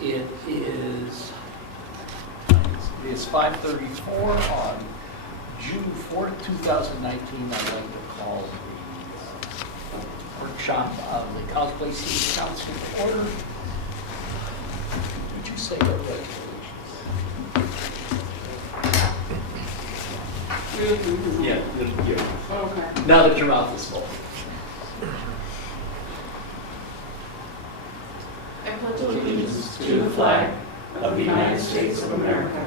It's 5:34 on June 4th, 2019. I'd like to call the workshop of the Cows Place City Council to order. Would you say our resolution? Yeah. Okay. Now that your mouth is full. I pledge Allegiance to the flag of the United States of America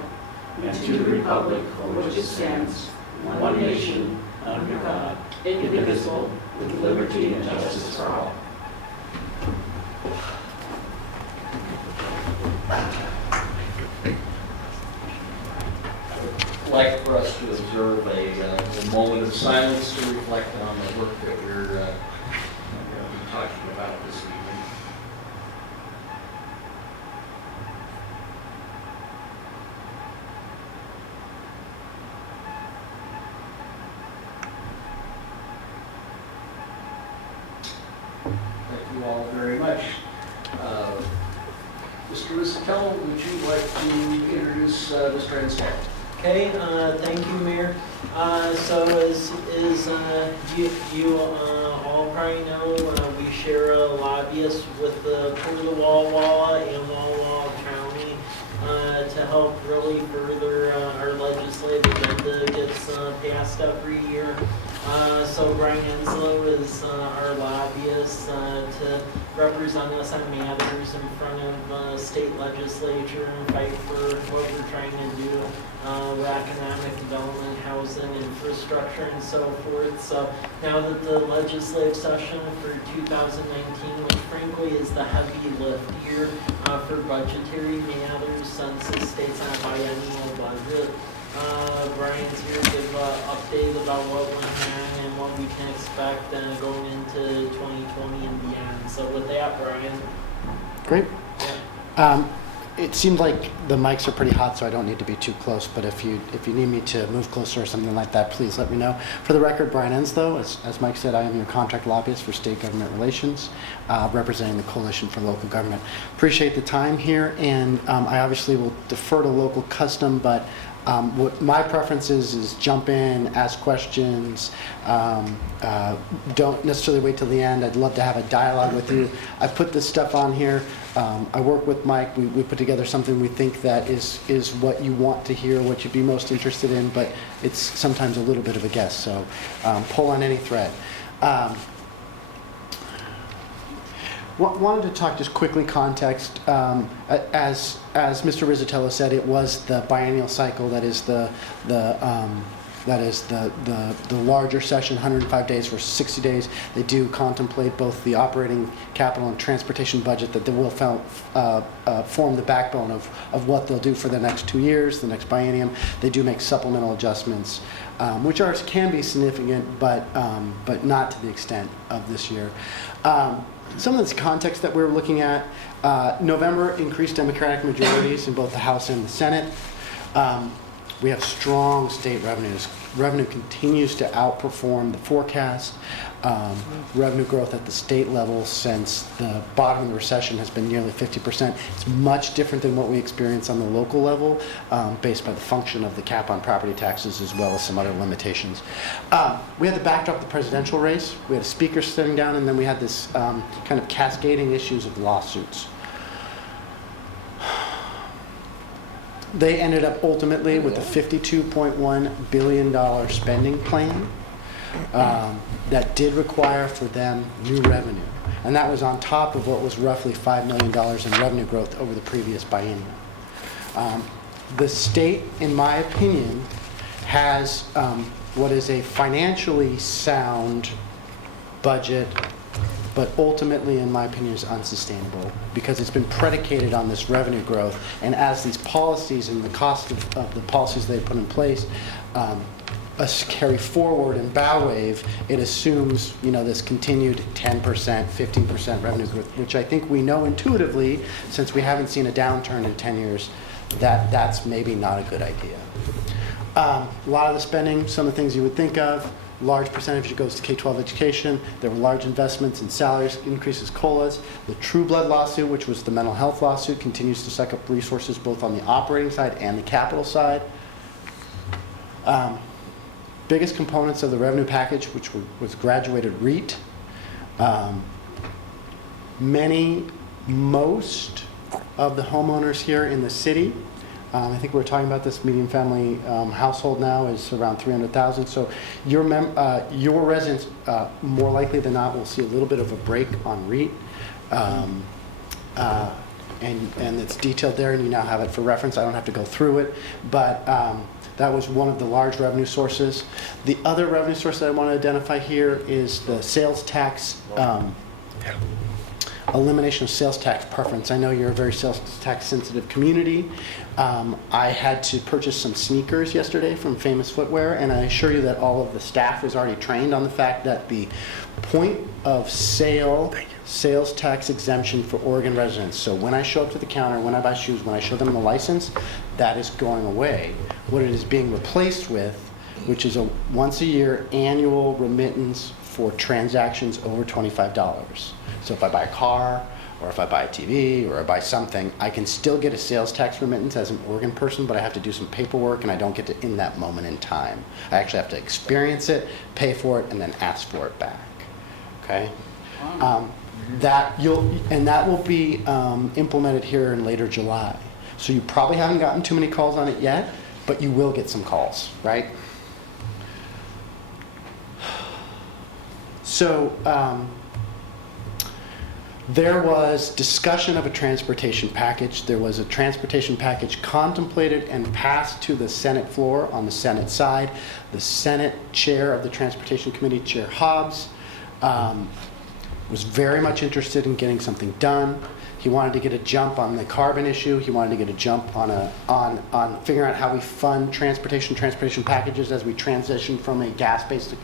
and to the republic for which it stands, one nation, under God, indivisible, with liberty and justice for all. I'd like for us to observe a moment of silence to reflect on the work that we're going to be talking about this evening. Thank you all very much. Mr. Risatello, would you like to introduce Mr. Enstad? Okay, thank you, Mayor. So as you all probably know, we share a lobbyist with the Port of the Walla Walla and Walla Walla County to help really further our legislative agenda gets passed every year. So Brian Enslow is our lobbyist to represent us on matters in front of state legislature and fight for what we're trying to do with economic development, housing, infrastructure, and so forth. So now that the legislative session for 2019, which frankly is the heavy lift year for budgetary matters since the state's on a biennial budget, Brian's here to give an update about what went on and what we can expect going into 2020 and beyond. So with that, Brian. Great. It seemed like the mics are pretty hot, so I don't need to be too close, but if you need me to move closer or something like that, please let me know. For the record, Brian Enslow, as Mike said, I am your contract lobbyist for state government relations, representing the Coalition for Local Government. Appreciate the time here, and I obviously will defer to local custom, but what my preference is jump in, ask questions, don't necessarily wait till the end. I'd love to have a dialogue with you. I put this stuff on here. I work with Mike. We put together something we think that is what you want to hear, what you'd be most interested in, but it's sometimes a little bit of a guess, so pull on any thread. Wanted to talk just quickly context. As Mr. Risatello said, it was the biennial cycle that is the larger session, 105 days versus 60 days. They do contemplate both the operating capital and transportation budget that they will form the backbone of what they'll do for the next 2 years, the next biennium. They do make supplemental adjustments, which can be significant, but not to the extent of this year. Some of this context that we're looking at, November increased Democratic majorities in both the House and the Senate. We have strong state revenues. Revenue continues to outperform the forecast. Revenue growth at the state level since the bottom of the recession has been nearly 50%. It's much different than what we experience on the local level, based by the function of the cap on property taxes as well as some other limitations. We had the backdrop of the presidential race. We had a speaker sitting down, and then we had this kind of cascading issues of lawsuits. They ended up ultimately with a $52.1 billion spending plan that did require for them new revenue. And that was on top of what was roughly $5 million in revenue growth over the previous biennium. The state, in my opinion, has what is a financially sound budget, but ultimately, in my opinion, is unsustainable because it's been predicated on this revenue growth. And as these policies and the cost of the policies they put in place carry forward and bow wave, it assumes this continued 10%, 15% revenue growth, which I think we know intuitively, since we haven't seen a downturn in 10 years, that's maybe not a good idea. A lot of the spending, some of the things you would think of, large percentage goes to K-12 education. There were large investments in salaries, increases, COLAs. The True Blood lawsuit, which was the mental health lawsuit, continues to suck up resources both on the operating side and the capital side. Biggest components of the revenue package, which was graduated REIT. Most of the homeowners here in the city, I think we were talking about this, median family household now is around 300,000. So your residents, more likely than not, will see a little bit of a break on REIT. And it's detailed there, and you now have it for reference. I don't have to go through it, but that was one of the large revenue sources. The other revenue source that I want to identify here is the sales tax, elimination of sales tax preference. I know you're a very sales tax sensitive community. I had to purchase some sneakers yesterday from Famous Footwear, and I assure you that all of the staff was already trained on the fact that the point of sale sales tax exemption for Oregon residents. So when I show up to the counter, when I buy shoes, when I show them the license, that is going away. What it is being replaced with, which is a once a year annual remittance for transactions over $25. So if I buy a car, or if I buy a TV, or I buy something, I can still get a sales tax remittance as an Oregon person, but I have to do some paperwork, and I don't get it in that moment in time. I actually have to experience it, pay for it, and then ask for it back. Okay? That will be implemented here in later July. So you probably haven't gotten too many calls on it yet, but you will get some calls, right? So there was discussion of a transportation package. There was a transportation package contemplated and passed to the Senate floor on the Senate side. The Senate chair of the Transportation Committee, Chair Hobbs, was very much interested in getting something done. He wanted to get a jump on the carbon issue. He wanted to get a jump on figuring out how we fund transportation packages as we transition from a gas-based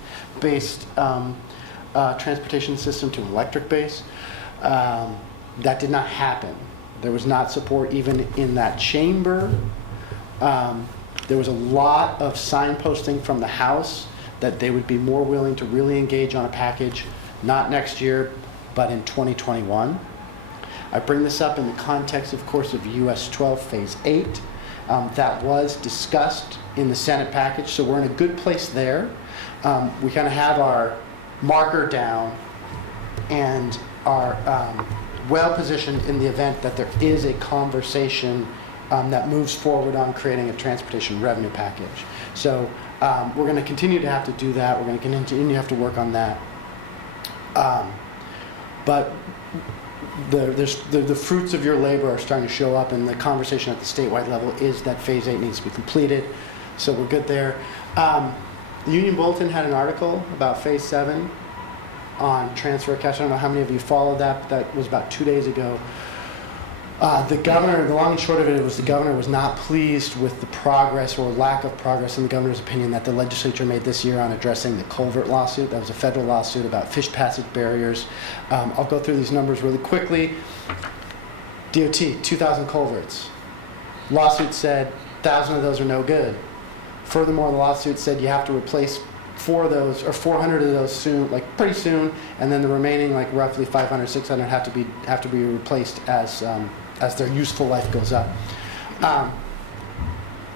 transportation system to an electric base. That did not happen. There was not support even in that chamber. There was a lot of signposting from the House that they would be more willing to really engage on a package, not next year, but in 2021. I bring this up in the context, of course, of US 12 Phase 8. That was discussed in the Senate package, so we're in a good place there. We kind of have our marker down and are well positioned in the event that there is a conversation that moves forward on creating a transportation revenue package. So we're going to continue to have to do that. We're going to continue to have to work on that. But the fruits of your labor are starting to show up, and the conversation at the statewide level is that Phase 8 needs to be completed. So we're good there. The Union Bulletin had an article about Phase 7 on transfer of cash. I don't know how many of you followed that, but that was about 2 days ago. The governor, the long and short of it was the governor was not pleased with the progress or lack of progress in the governor's opinion that the legislature made this year on addressing the culvert lawsuit. That was a federal lawsuit about fish passage barriers. I'll go through these numbers really quickly. DOT, 2,000 culverts. Lawsuit said 1,000 of those are no good. Furthermore, the lawsuit said you have to replace 4 of those, or 400 of those soon, like pretty soon, and then the remaining, like roughly 500, 600, have to be replaced as their useful life goes up.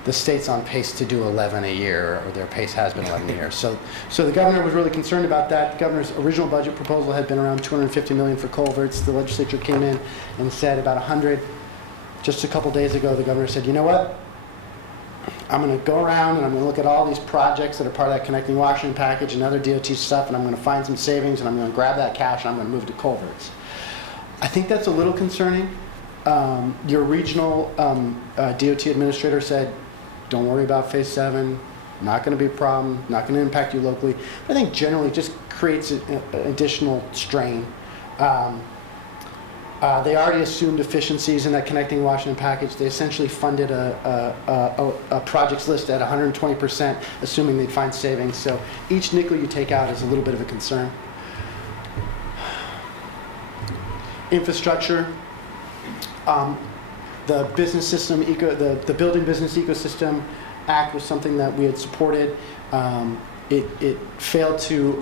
The state's on pace to do 11 a year, or their pace has been 11 a year. So the governor was really concerned about that. The governor's original budget proposal had been around $250 million for culverts. The legislature came in and said about 100. Just a couple days ago, the governor said, you know what? I'm going to go around and I'm going to look at all these projects that are part of that Connecting Washington package and other DOT stuff, and I'm going to find some savings, and I'm going to grab that cash and I'm going to move to culverts. I think that's a little concerning. Your regional DOT administrator said, don't worry about Phase 7, not going to be a problem, not going to impact you locally. But I think generally it just creates an additional strain. They already assumed efficiencies in that Connecting Washington package. They essentially funded a projects list at 120%, assuming they'd find savings. So each nickel you take out is a little bit of a concern. Infrastructure. The business system, the Building Business Ecosystem Act was something that we had supported. it failed to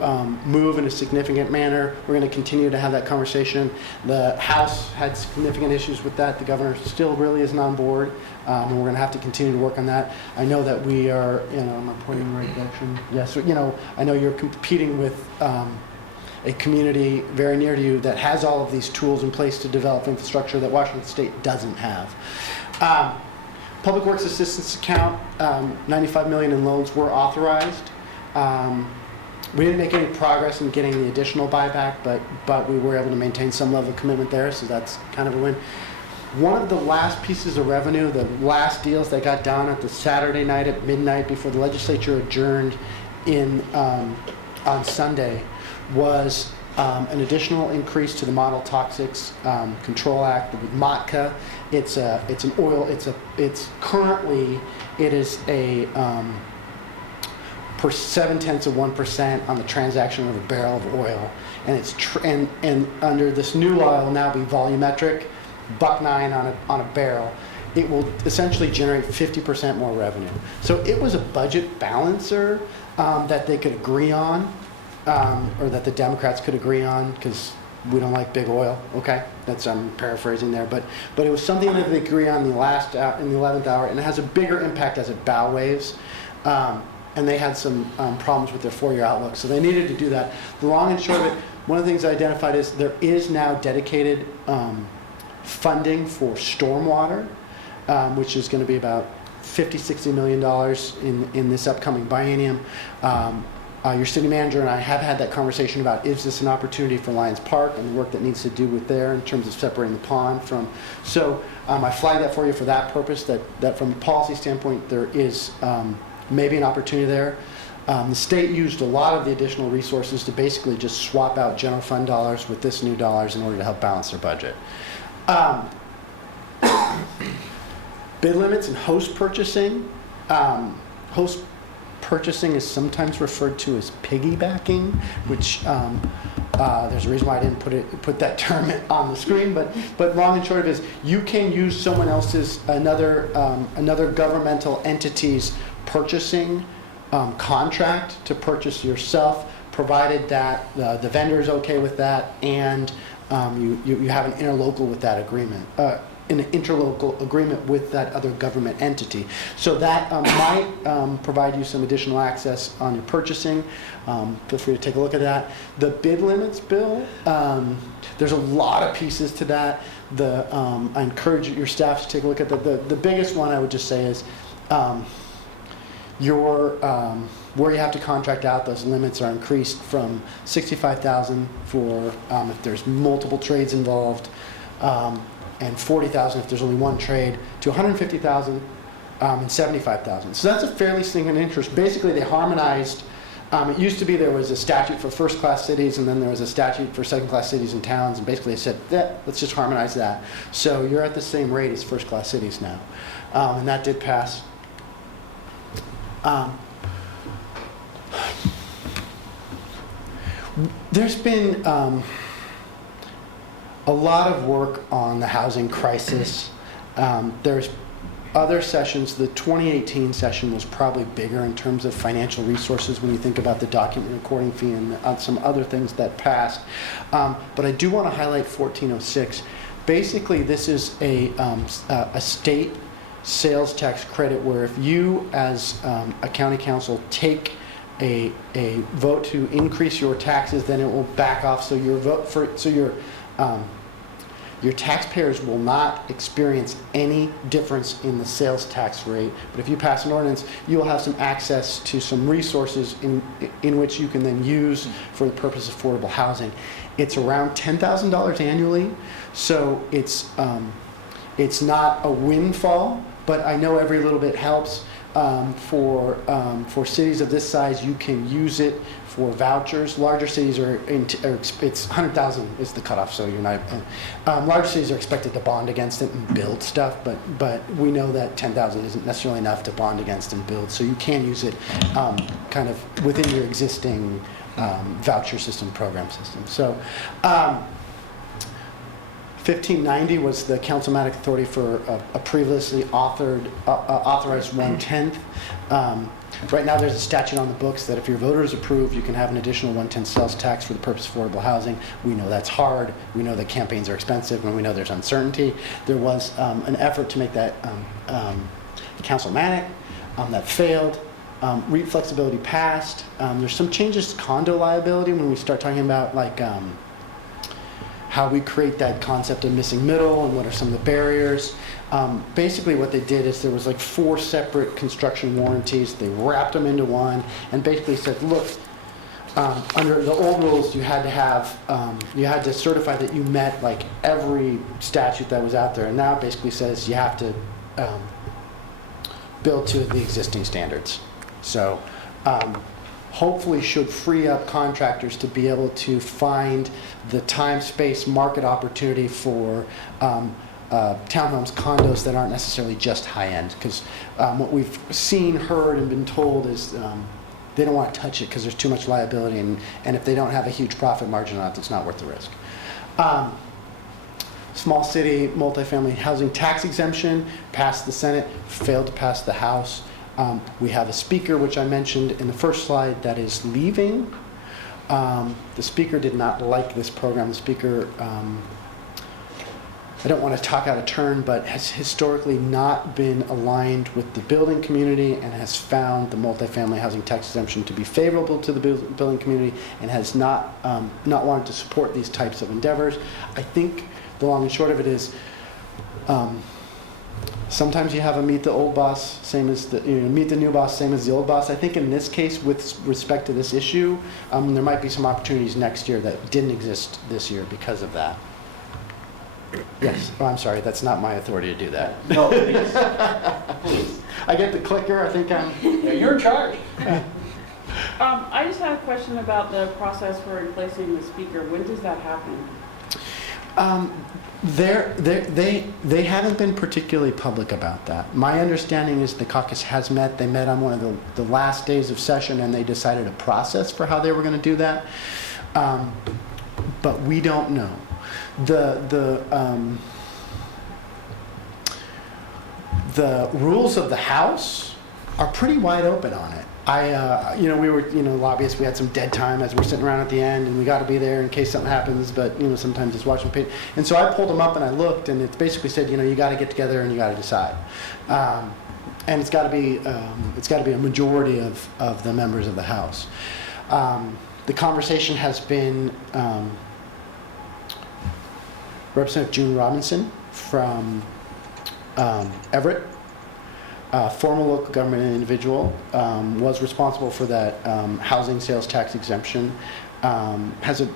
move in a significant manner. We're going to continue to have that conversation. The House had significant issues with that. The governor still really isn't on board, and we're going to have to continue to work on that. I know that we are, am I pointing in the right direction? Yes, I know you're competing with a community very near to you that has all of these tools in place to develop infrastructure that Washington State doesn't have. Public Works Assistance Account, $95 million in loans were authorized. We didn't make any progress in getting the additional buyback, but we were able to maintain some level of commitment there, so that's kind of a win. One of the last pieces of revenue, the last deals that got done at the Saturday night at midnight before the legislature adjourned on Sunday, was an additional increase to the Model Toxics Control Act with MOTCA. It's an oil. It's currently it is a per 0.7% on the transaction of a barrel of oil, and it's and under this new law, it will now be volumetric, $1.09 on a barrel. It will essentially generate 50% more revenue. So it was a budget balancer that they could agree on. Or that the Democrats could agree on, because we don't like big oil. Okay, I'm paraphrasing there, but it was something that they agree on in the 11th hour, and it has a bigger impact as it bow waves. And they had some problems with their 4-year outlook, so they needed to do that. The long and short of it, one of the things I identified is there is now dedicated funding for stormwater, which is going to be about $50-60 million in this upcoming biennium. Your city manager and I have had that conversation about, is this an opportunity for Lions Park and the work that needs to do with there in terms of separating the pond from. So I flagged that for you for that purpose, that from a policy standpoint there is maybe an opportunity there. The state used a lot of the additional resources to basically just swap out general fund dollars with this new dollars in order to help balance their budget. Bid limits and host purchasing. Host purchasing is sometimes referred to as piggybacking, which there's a reason why I didn't put that term on the screen, but long and short of it is you can use someone else's, another governmental entity's purchasing contract to purchase yourself, provided that the vendor is okay with that, and you have an interlocal with that agreement. An interlocal agreement with that other government entity. So that might provide you some additional access on your purchasing. Feel free to take a look at that. The bid limits bill, there's a lot of pieces to that. I encourage your staff to take a look at the biggest one I would just say is where you have to contract out, those limits are increased from $65,000 for if there's multiple trades involved, and $40,000 if there's only one trade, to $150,000 and $75,000. So that's a fairly significant interest. Basically, they harmonized. It used to be there was a statute for first-class cities, and then there was a statute for second-class cities and towns, and basically they said, let's just harmonize that. So you're at the same rate as first-class cities now, and that did pass. There's been a lot of work on the housing crisis. There's other sessions. The 2018 session was probably bigger in terms of financial resources when you think about the document recording fee and some other things that passed. But I do want to highlight 1406. Basically, this is a state sales tax credit where if you, as a county council, take a vote to increase your taxes, then it will back off. So your taxpayers will not experience any difference in the sales tax rate. But if you pass an ordinance, you will have some access to some resources in which you can then use for the purpose of affordable housing. It's around $10,000 annually, so it's not a windfall, but I know every little bit helps. For cities of this size, you can use it for vouchers. Larger cities it's 100,000 is the cutoff, so you're not. Larger cities are expected to bond against it and build stuff, but we know that 10,000 isn't necessarily enough to bond against and build. So you can use it kind of within your existing voucher system, program system. So. 1590 was the councilmatic authority for a previously authorized 1/10. Right now, there's a statute on the books that if your voter is approved, you can have an additional 1/10 sales tax for the purpose of affordable housing. We know that's hard. We know that campaigns are expensive, and we know there's uncertainty. There was an effort to make that councilmatic that failed. REIT flexibility passed. There's some changes to condo liability when we start talking about like how we create that concept of missing middle and what are some of the barriers. Basically what they did is there was like 4 separate construction warranties. They wrapped them into one and basically said, look, under the old rules, you had to have, you had to certify that you met like every statute that was out there. And now it basically says you have to build to the existing standards. So hopefully should free up contractors to be able to find the time, space, market opportunity for townhomes, condos that aren't necessarily just high-end. Because what we've seen, heard, and been told is they don't want to touch it because there's too much liability, and if they don't have a huge profit margin on it, it's not worth the risk. Small city multifamily housing tax exemption passed the Senate, failed to pass the House. We have a speaker, which I mentioned in the first slide, that is leaving. The speaker did not like this program. The speaker, I don't want to talk out of turn, but has historically not been aligned with the building community and has found the multifamily housing tax exemption to be favorable to the building community and has not wanted to support these types of endeavors. I think the long and short of it is, sometimes you have a meet the old boss, same as the, meet the new boss, same as the old boss. I think in this case, with respect to this issue, there might be some opportunities next year that didn't exist this year because of that. Yes. Oh, I'm sorry. That's not my authority to do that. No, please. Please. I get the clicker. I think I'm. Yeah, you're in charge. I just had a question about the process for replacing the speaker. When does that happen? They haven't been particularly public about that. My understanding is the caucus has met. They met on one of the last days of session, and they decided a process for how they were going to do that. But we don't know. The rules of the House are pretty wide open on it. We were, lobbyists, we had some dead time as we're sitting around at the end, and we got to be there in case something happens, but, sometimes it's watching paper. And so I pulled them up and I looked, and it basically said, you got to get together and you got to decide. And it's got to be a majority of the members of the House. The conversation has been Representative June Robinson from Everett, former local government individual, was responsible for that housing sales tax exemption, has a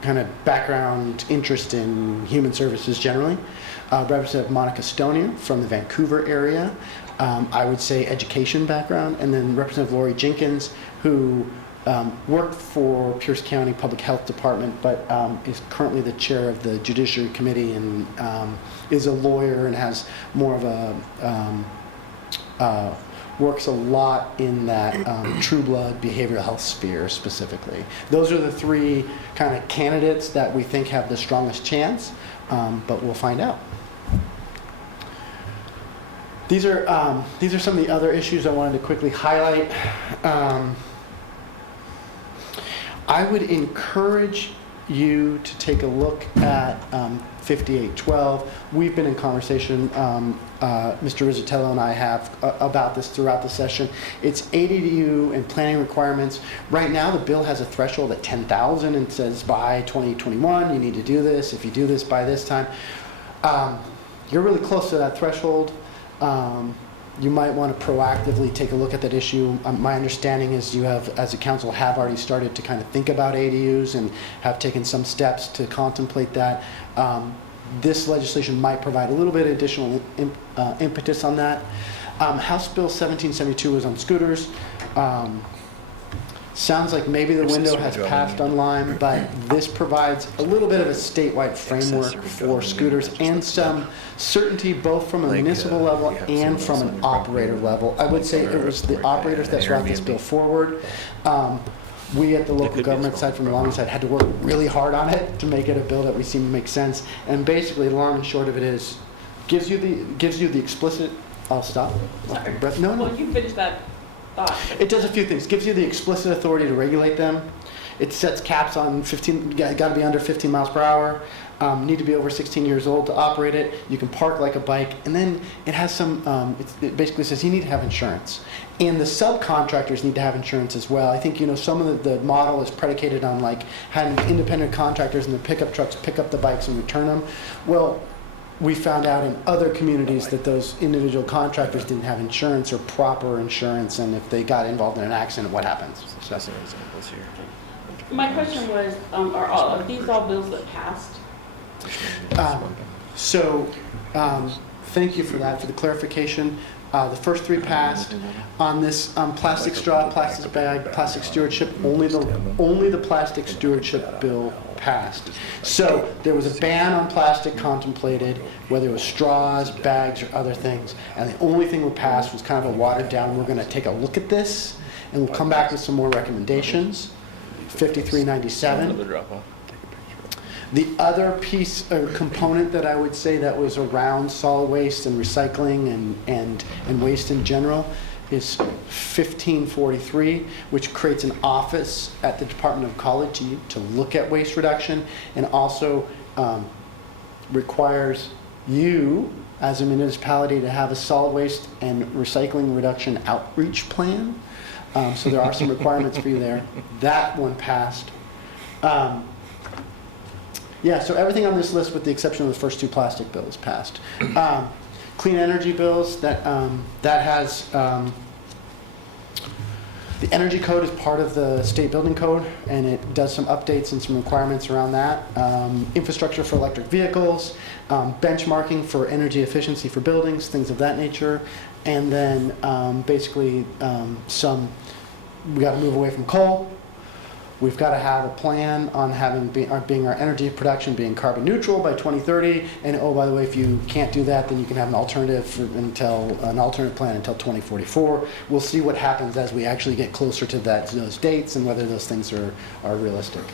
kind of background interest in human services generally. Representative Monica Stonier from the Vancouver area, I would say education background, and then Representative Lori Jenkins, who worked for Pierce County Public Health Department, but is currently the chair of the Judiciary Committee and is a lawyer and has more of a, works a lot in that true blood behavioral health sphere specifically. Those are the 3 kind of candidates that we think have the strongest chance, but we'll find out. These are some of the other issues I wanted to quickly highlight. I would encourage you to take a look at 5812. We've been in conversation, Mr. Rizzatello and I have, about this throughout the session. It's ADU and planning requirements. Right now, the bill has a threshold at 10,000 and says by 2021, you need to do this. If you do this by this time, you're really close to that threshold. You might want to proactively take a look at that issue. My understanding is you have, as a council, have already started to kind of think about ADUs and have taken some steps to contemplate that. This legislation might provide a little bit of additional impetus on that. House Bill 1772 was on scooters. Sounds like maybe the window has passed on Lime, but this provides a little bit of a statewide framework for scooters and some certainty both from a municipal level and from an operator level. I would say it was the operators that brought this bill forward. We at the local government side, from the long side, had to work really hard on it to make it a bill that we seem to make sense. And basically, the long and short of it is, gives you the explicit. I'll stop. Sorry. No. Well, you finished that thought. It does a few things. Gives you the explicit authority to regulate them. It sets caps on 15, got to be under 15 miles per hour. Need to be over 16 years old to operate it. You can park like a bike. And then it has some, it basically says you need to have insurance. And the subcontractors need to have insurance as well. I think, some of the model is predicated on like having independent contractors in the pickup trucks pick up the bikes and return them. Well, we found out in other communities that those individual contractors didn't have insurance or proper insurance, and if they got involved in an accident, what happens? So, My question was, are these all bills that passed? Thank you for that, for the clarification. The first three passed. On this plastic straw, plastic bag, plastic stewardship, only the plastic stewardship bill passed. So there was a ban on plastic contemplated, whether it was straws, bags, or other things. And the only thing that passed was kind of a watered down, we're going to take a look at this, and we'll come back with some more recommendations. 5397. The other piece or component that I would say that was around solid waste and recycling and waste in general is 1543, which creates an office at the Department of Ecology to look at waste reduction, and also requires you as a municipality to have a solid waste and recycling reduction outreach plan. So there are some requirements for you there. That one passed. Yeah, so everything on this list, with the exception of the first two plastic bills, passed. Clean energy bills, that has, the energy code is part of the state building code, and it does some updates and some requirements around that. Infrastructure for electric vehicles, benchmarking for energy efficiency for buildings, things of that nature. And then basically we got to move away from coal. We've got to have a plan on having our energy production being carbon neutral by 2030. And oh, by the way, if you can't do that, then you can have an alternative plan until 2044. We'll see what happens as we actually get closer to those dates and whether those things are realistic.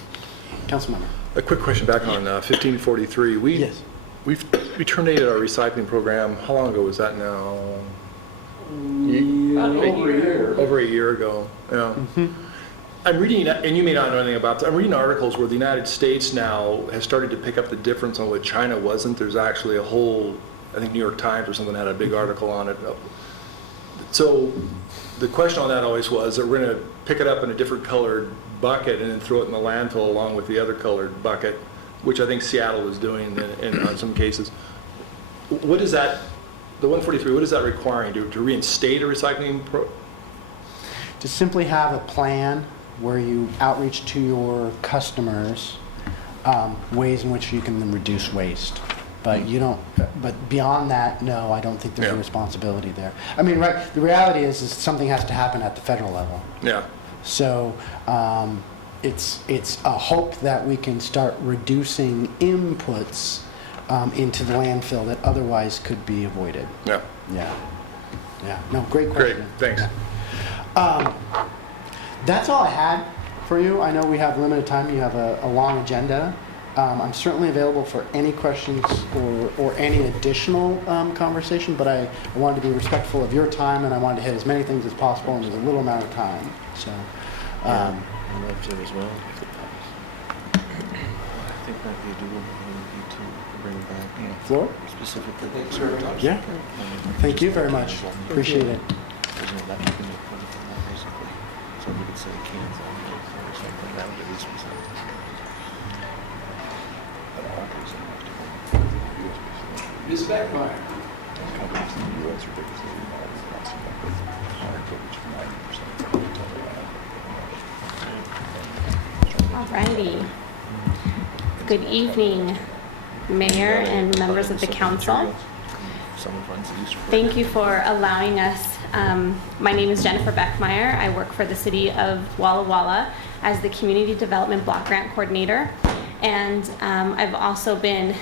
Councilmember. A quick question back on 1543. Yes. We terminated our recycling program. How long ago was that now? About Over a year ago. Yeah. Mm-hmm. I'm reading, and you may not know anything about this, I'm reading articles where the United States now has started to pick up the difference on what China wasn't. There's actually a whole, I think New York Times or something had a big article on it. So the question on that always was that we're going to pick it up in a different colored bucket and then throw it in the landfill along with the other colored bucket, which I think Seattle is doing in some cases. What is that, the 143, what is that requiring? To reinstate a recycling To simply have a plan where you outreach to your customers ways in which you can then reduce waste. But you don't. But beyond that, no, I don't think there's a responsibility there. I mean, right? The reality is something has to happen at the federal level. Yeah. So it's a hope that we can start reducing inputs into the landfill that otherwise could be avoided. Yeah. Yeah. Yeah. No, great question. Great. Thanks. Yeah. That's all I had for you. I know we have limited time. You have a long agenda. I'm certainly available for any questions or any additional conversation, but I wanted to be respectful of your time, and I wanted to hit as many things as possible in as a little amount of time. So, I'd love to as well. I think might be doable to bring back Floor? specifically. Yeah. Thank you very much. Appreciate it. There's no left you can make money from that, basically. So we could say cans on there or something, that would at least be something. But all goes in Ms. Beckmeyer. companies in the US are typically Alrighty. Good evening, Mayor and members of the council. Thank you for allowing us. My name is Jennifer Beckmeyer. I work for the city of Walla Walla as the Community Development Block Grant Coordinator. And I've also been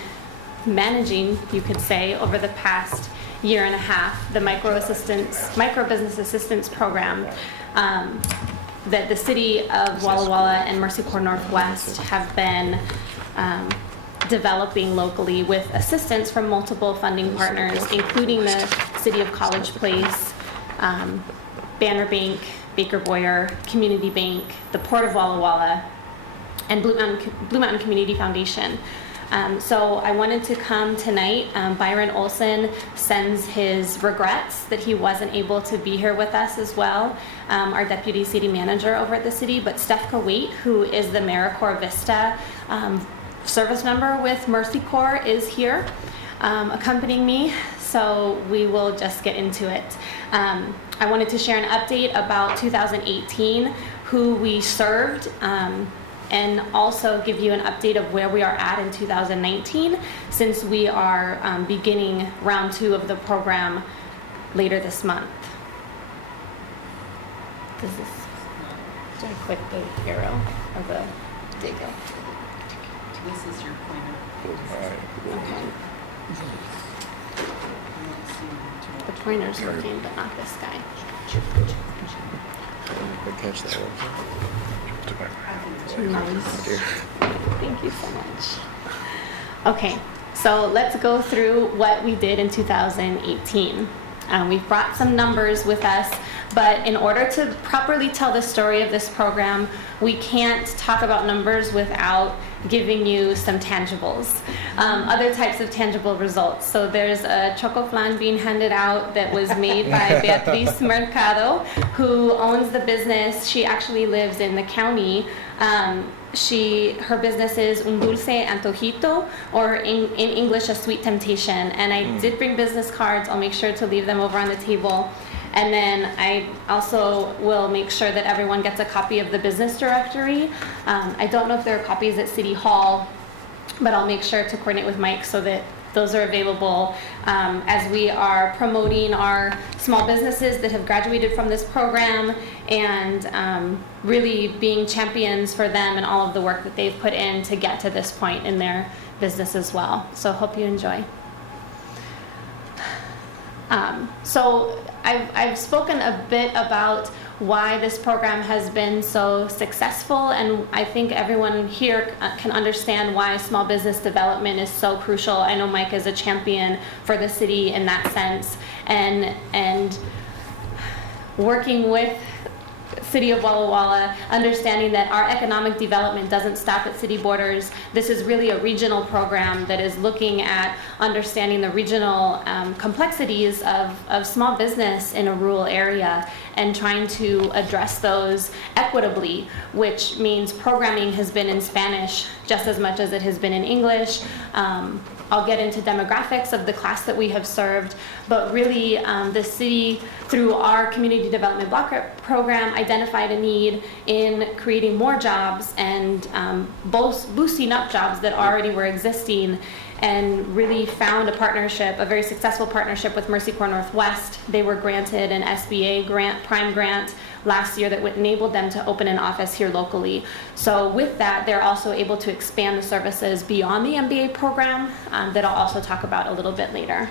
managing, you could say, over the past year and a half, the micro business assistance program that the city of Walla Walla and Mercy Corps Northwest have been developing locally with assistance from multiple funding partners, including the City of College Place, Banner Bank, Baker Boyer, Community Bank, the Port of Walla Walla, and Blue Mountain Community Foundation. So I wanted to come tonight. Byron Olson sends his regrets that he wasn't able to be here with us as well, our deputy city manager over at the city, but Stefka Waite, who is the AmeriCorps Vista service member with Mercy Corps, is here accompanying me. So we will just get into it. I wanted to share an update about 2018, who we served, and also give you an update of where we are at in 2019, since we are beginning round 2 of the program later this month. Should I click the arrow or the digger? This is your pointer. Okay. The pointer's working, but not this guy. Catch that one. Nice. Thank you so much. Okay, so let's go through what we did in 2018. We've brought some numbers with us, but in order to properly tell the story of this program, we can't talk about numbers without giving you some tangibles, other types of tangible results. So there's a choco flan being handed out that was made by Beatriz Mercado, who owns the business. She actually lives in the county. Her business is Un Dulce Antojito, or in English, a sweet temptation. And I did bring business cards. I'll make sure to leave them over on the table. And then I also will make sure that everyone gets a copy of the business directory. I don't know if there are copies at City Hall, but I'll make sure to coordinate with Mike so that those are available as we are promoting our small businesses that have graduated from this program, and really being champions for them and all of the work that they've put in to get to this point in their business as well. So hope you enjoy. So I've spoken a bit about why this program has been so successful, and I think everyone here can understand why small business development is so crucial. I know Mike is a champion for the city in that sense, and working with City of Walla Walla, understanding that our economic development doesn't stop at city borders. This is really a regional program that is looking at understanding the regional complexities of small business in a rural area and trying to address those equitably, which means programming has been in Spanish just as much as it has been in English. I'll get into demographics of the class that we have served, but really the city, through our community development block grant program, identified a need in creating more jobs and boosting up jobs that already were existing, and really found a partnership, a very successful partnership with Mercy Corps Northwest. They were granted an SBA grant, prime grant, last year that enabled them to open an office here locally. So with that, they're also able to expand the services beyond the MBA program that I'll also talk about a little bit later.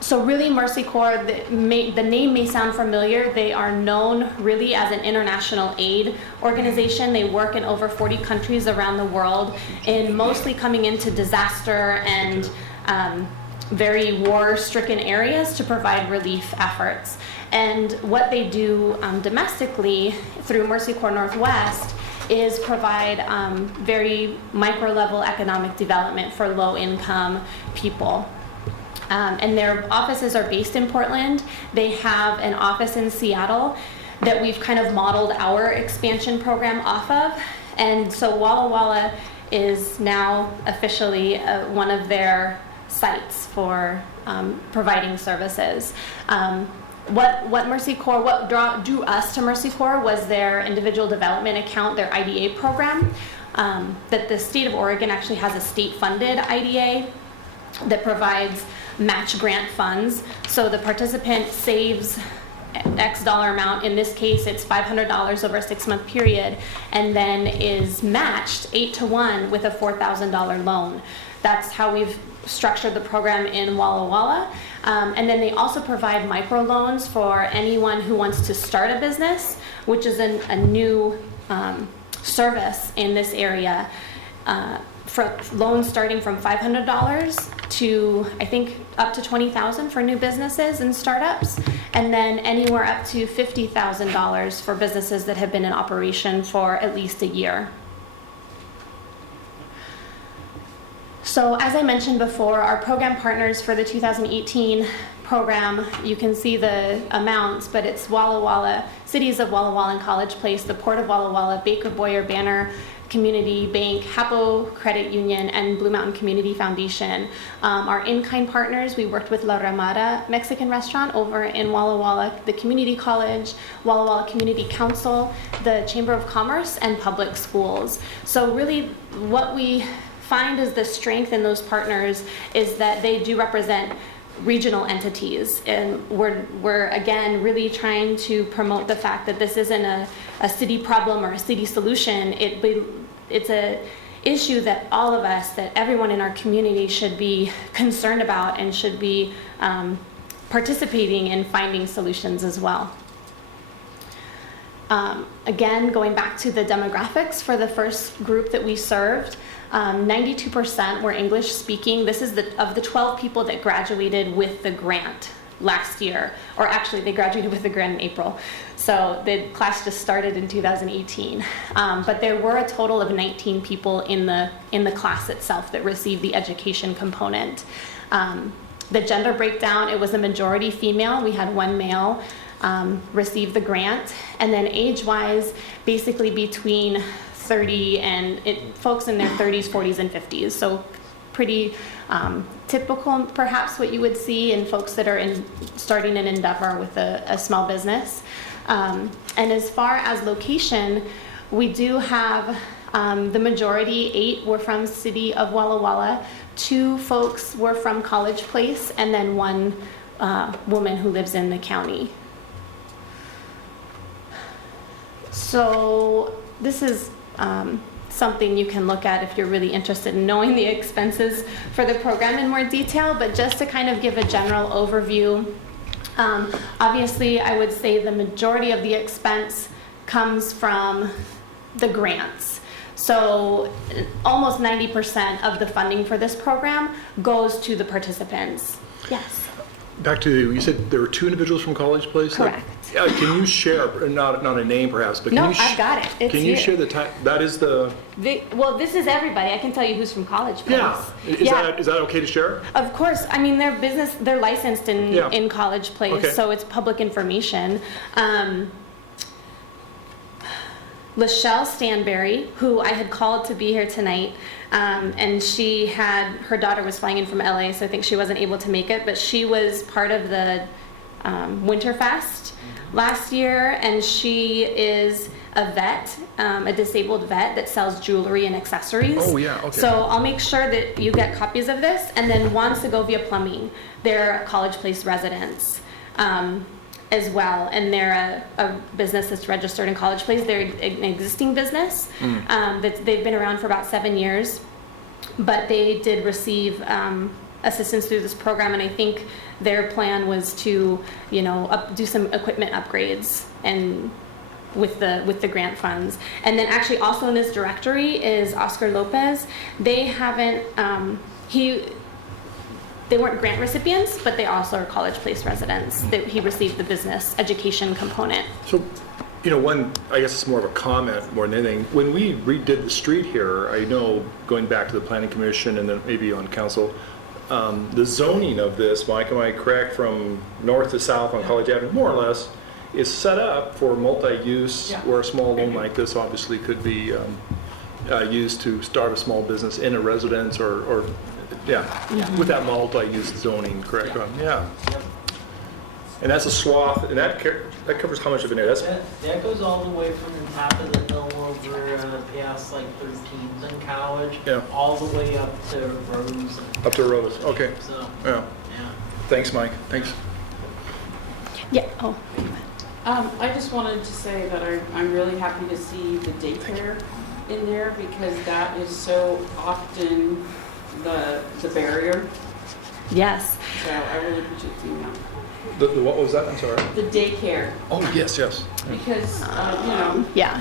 So really, Mercy Corps, the name may sound familiar. They are known really as an international aid organization. They work in over 40 countries around the world, in mostly coming into disaster and very war-stricken areas to provide relief efforts. And what they do domestically through Mercy Corps Northwest is provide very micro-level economic development for low-income people. And their offices are based in Portland. They have an office in Seattle that we've kind of modeled our expansion program off of. And so Walla Walla is now officially one of their sites for providing services. What Mercy Corps, what drew us to Mercy Corps was their individual development account, their IDA program, that the state of Oregon actually has a state-funded IDA that provides match grant funds. So the participant saves X dollar amount. In this case, it's $500 over a 6-month period, and then is matched 8-to-1 with a $4,000 loan. That's how we've structured the program in Walla Walla. And then they also provide microloans for anyone who wants to start a business, which is a new service in this area. For loans starting from $500 to, I think, up to $20,000 for new businesses and startups, and then anywhere up to $50,000 for businesses that have been in operation for at least a year. So as I mentioned before, our program partners for the 2018 program, you can see the amounts, but it's Walla Walla, cities of Walla Walla and College Place, the Port of Walla Walla, Baker Boyer Banner Community Bank, Hapo Credit Union, and Blue Mountain Community Foundation. Our in-kind partners, we worked with La Ramada Mexican Restaurant over in Walla Walla, the Community College, Walla Walla Community Council, the Chamber of Commerce, and public schools. So really what we find is the strength in those partners is that they do represent regional entities, and we're again really trying to promote the fact that this isn't a city problem or a city solution. It's a issue that all of us, that everyone in our community should be concerned about and should be participating in finding solutions as well. Again, going back to the demographics for the first group that we served, 92% were English speaking. This is of the 12 people that graduated with the grant last year, or actually they graduated with the grant in April. So the class just started in 2018. But there were a total of 19 people in the class itself that received the education component. The gender breakdown, it was a majority female. We had one male receive the grant, and then age-wise, basically between 30 and folks in their 30s, 40s, and 50s. So pretty typical, perhaps, what you would see in folks that are starting an endeavor with a small business. And as far as location, we do have the majority, 8 were from city of Walla Walla, 2 folks were from College Place, and then 1 woman who lives in the county. So this is something you can look at if you're really interested in knowing the expenses for the program in more detail, but just to kind of give a general overview, obviously I would say the majority of the expense comes from the grants. So almost 90% of the funding for this program goes to the participants. Yes. Back to, you said there were 2 individuals from College Place? Correct. Can you share, not a name perhaps, but can No, you I've got it. It's can you here. share the time? That is the... Well, this is everybody. I can tell you who's from College Place. Yeah. Is that okay to share? Of course. I mean, they're licensed in College Place, Okay. so it's public information. Lachelle Stanberry, who I had called to be here tonight, and her daughter was flying in from LA, so I think she wasn't able to make it, but she was part of the Winterfest last year, and she is a vet, a disabled vet that sells jewelry and accessories. Oh, yeah, okay. So I'll make sure that you get copies of this. And then Juan Segovia Plumbing, they're College Place residents as well, and they're a business that's registered in College Place. They're an existing business that they've been around for about 7 years, but they did receive assistance through this program, and I think their plan was to, do some equipment upgrades and with the grant funds. And then actually also in this directory is Oscar Lopez. They haven't they weren't grant recipients, but they also are College Place residents. He received the business education component. So, one, I guess it's more of a comment more than anything. When we redid the street here, I know, going back to the Planning Commission and then maybe on council, the zoning of this, Mike, am I correct, from north to south on College Avenue, more or less, is set up for multi-use, where a small loan like this obviously could be used to start a small business in a residence or with that multi-use zoning, correct? Yeah. And that's a swath, and that covers how much of an area? That goes all the way from the top of the hill over past like 13th and College, all the way up to Rose. Up to Rose, okay. So, Yeah. Thanks, Mike. Thanks. Yeah. Oh. I just wanted to say that I'm really happy to see the daycare in there, because that is so often the barrier. Yes. So I really appreciate seeing that. The what was that? I'm sorry. The daycare, Oh, yes. because Yeah.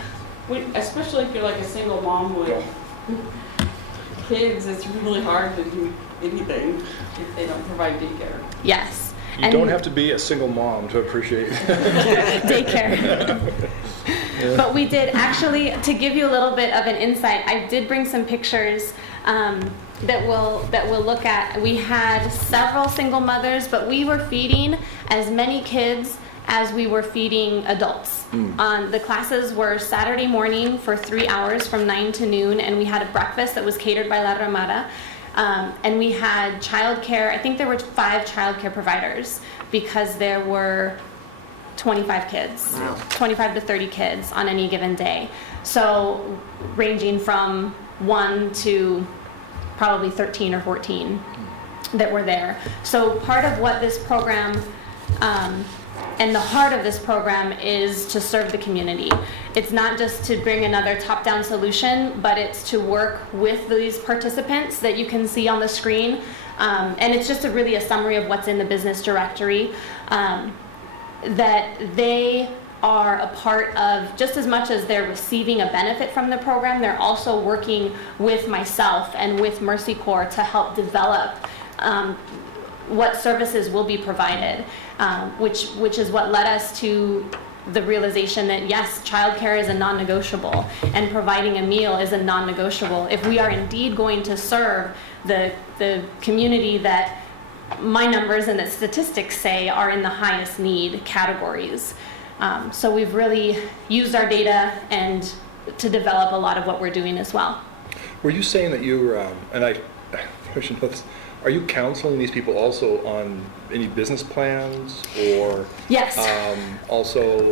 especially if you're like a single mom with kids, it's really hard to anything if they don't provide daycare. Yes. You don't have to be a single mom to appreciate daycare. But we did actually, to give you a little bit of an insight, I did bring some pictures that we'll look at. We had several single mothers, but we were feeding as many kids as we were feeding adults. The classes were Saturday morning for 3 hours from 9 to noon, and we had a breakfast that was catered by La Ramada. And we had childcare. I think there were 5 childcare providers because there were 25 kids, 25 to 30 kids on any given day. So ranging from 1 to probably 13 or 14 that were there. So part of what this program, and the heart of this program is to serve the community. It's not just to bring another top-down solution, but it's to work with these participants that you can see on the screen. And it's just really a summary of what's in the business directory, that they are a part of, just as much as they're receiving a benefit from the program, they're also working with myself and with Mercy Corps to help develop what services will be provided, which is what led us to the realization that yes, childcare is a non-negotiable and providing a meal is a non-negotiable. If we are indeed going to serve the community that my numbers and the statistics say are in the highest need categories. So we've really used our data and to develop a lot of what we're doing as well. Were you saying that you were, and I should know this, are you counseling these people also on any business plans or Yes. Also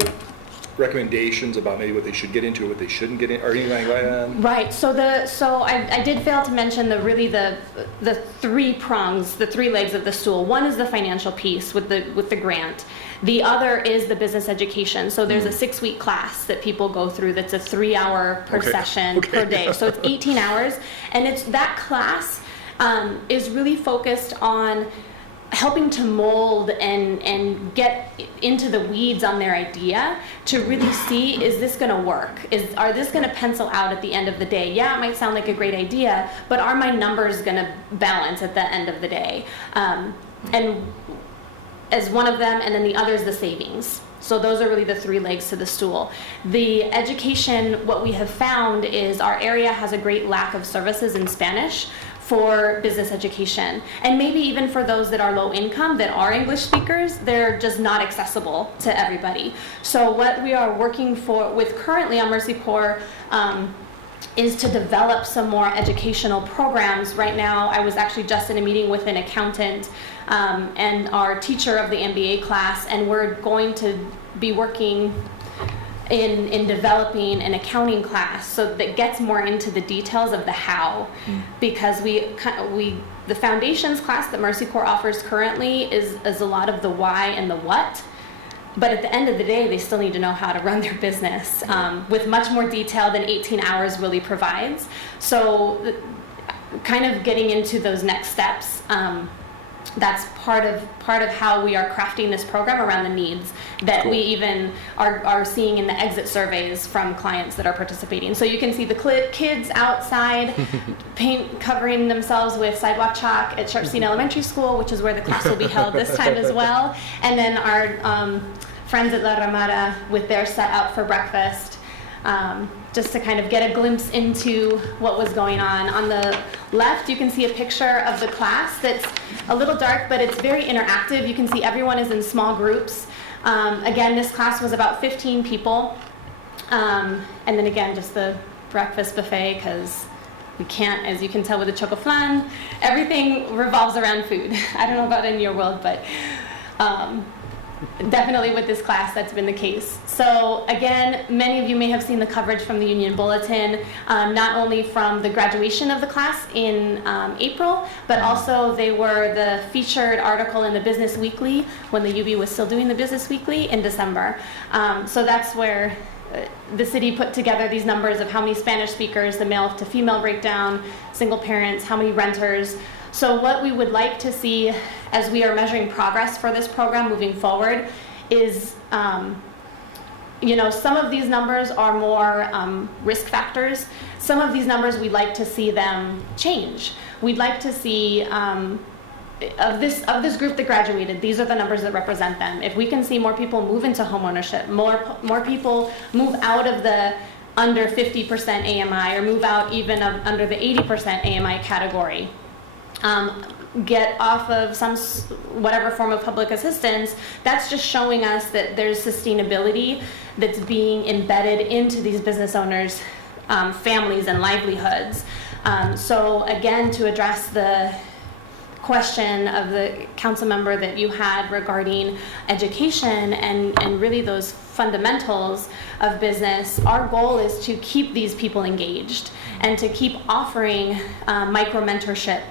recommendations about maybe what they should get into, what they shouldn't get in, or anything like that? Right. So I did fail to mention the 3 prongs, the 3 legs of the stool. One is the financial piece with the grant. The other is the business education. So there's a 6-week class that people go through that's a 3-hour per session per day. So it's 18 hours, and it's that class is really focused on helping to mold and get into the weeds on their idea to really see, is this going to work? Are this going to pencil out at the end of the day? Yeah, it might sound like a great idea, but are my numbers going to balance at the end of the day? And as one of them, and then the other is the savings. So those are really the 3 legs to the stool. The education, what we have found is our area has a great lack of services in Spanish for business education. And maybe even for those that are low income, that are English speakers, they're just not accessible to everybody. So what we are working with currently on Mercy Corps is to develop some more educational programs. Right now, I was actually just in a meeting with an accountant and our teacher of the MBA class, and we're going to be working in developing an accounting class so that gets more into the details of the how, because the foundations class that Mercy Corps offers currently is a lot of the why and the what, but at the end of the day they still need to know how to run their business with much more detail than 18 hours really provides. So kind of getting into those next steps, that's part of how we are crafting this program around the needs that we even are seeing in the exit surveys from clients that are participating. So you can see the kids outside covering themselves with sidewalk chalk at Sharpstein Elementary School, which is where the class will be held this time as well. And then our friends at La Ramada with their set out for breakfast. Just to kind of get a glimpse into what was going on. On the left, you can see a picture of the class that's a little dark, but it's very interactive. You can see everyone is in small groups. Again, this class was about 15 people. And then again, just the breakfast buffet, because we can't, as you can tell with the choco flan, everything revolves around food. I don't know about in your world, but definitely with this class, that's been the case. So again, many of you may have seen the coverage from the Union Bulletin, not only from the graduation of the class in April, but also they were the featured article in the Business Weekly when the UB was still doing the Business Weekly in December. So that's where the city put together these numbers of how many Spanish speakers, the male to female breakdown, single parents, how many renters. So what we would like to see as we are measuring progress for this program moving forward is, some of these numbers are more risk factors. some of these numbers, we'd like to see them change. We'd like to see, of this group that graduated, these are the numbers that represent them. If we can see more people move into homeownership, more people move out of the under 50% AMI, or move out even under the 80% AMI category, get off of whatever form of public assistance, that's just showing us that there's sustainability that's being embedded into these business owners' families and livelihoods. So again, to address the question of the council member that you had regarding education and really those fundamentals of business, our goal is to keep these people engaged and to keep offering micro-mentorship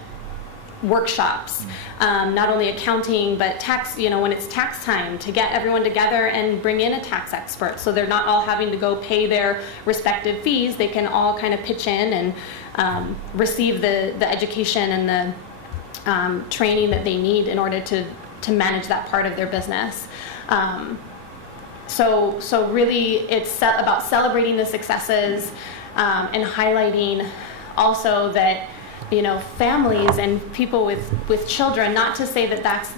workshops, not only accounting, but tax, when it's tax time, to get everyone together and bring in a tax expert, so they're not all having to go pay their respective fees. They can all kind of pitch in and receive the education and the training that they need in order to manage that part of their business. So really it's about celebrating the successes and highlighting also that families and people with children, not to say that that's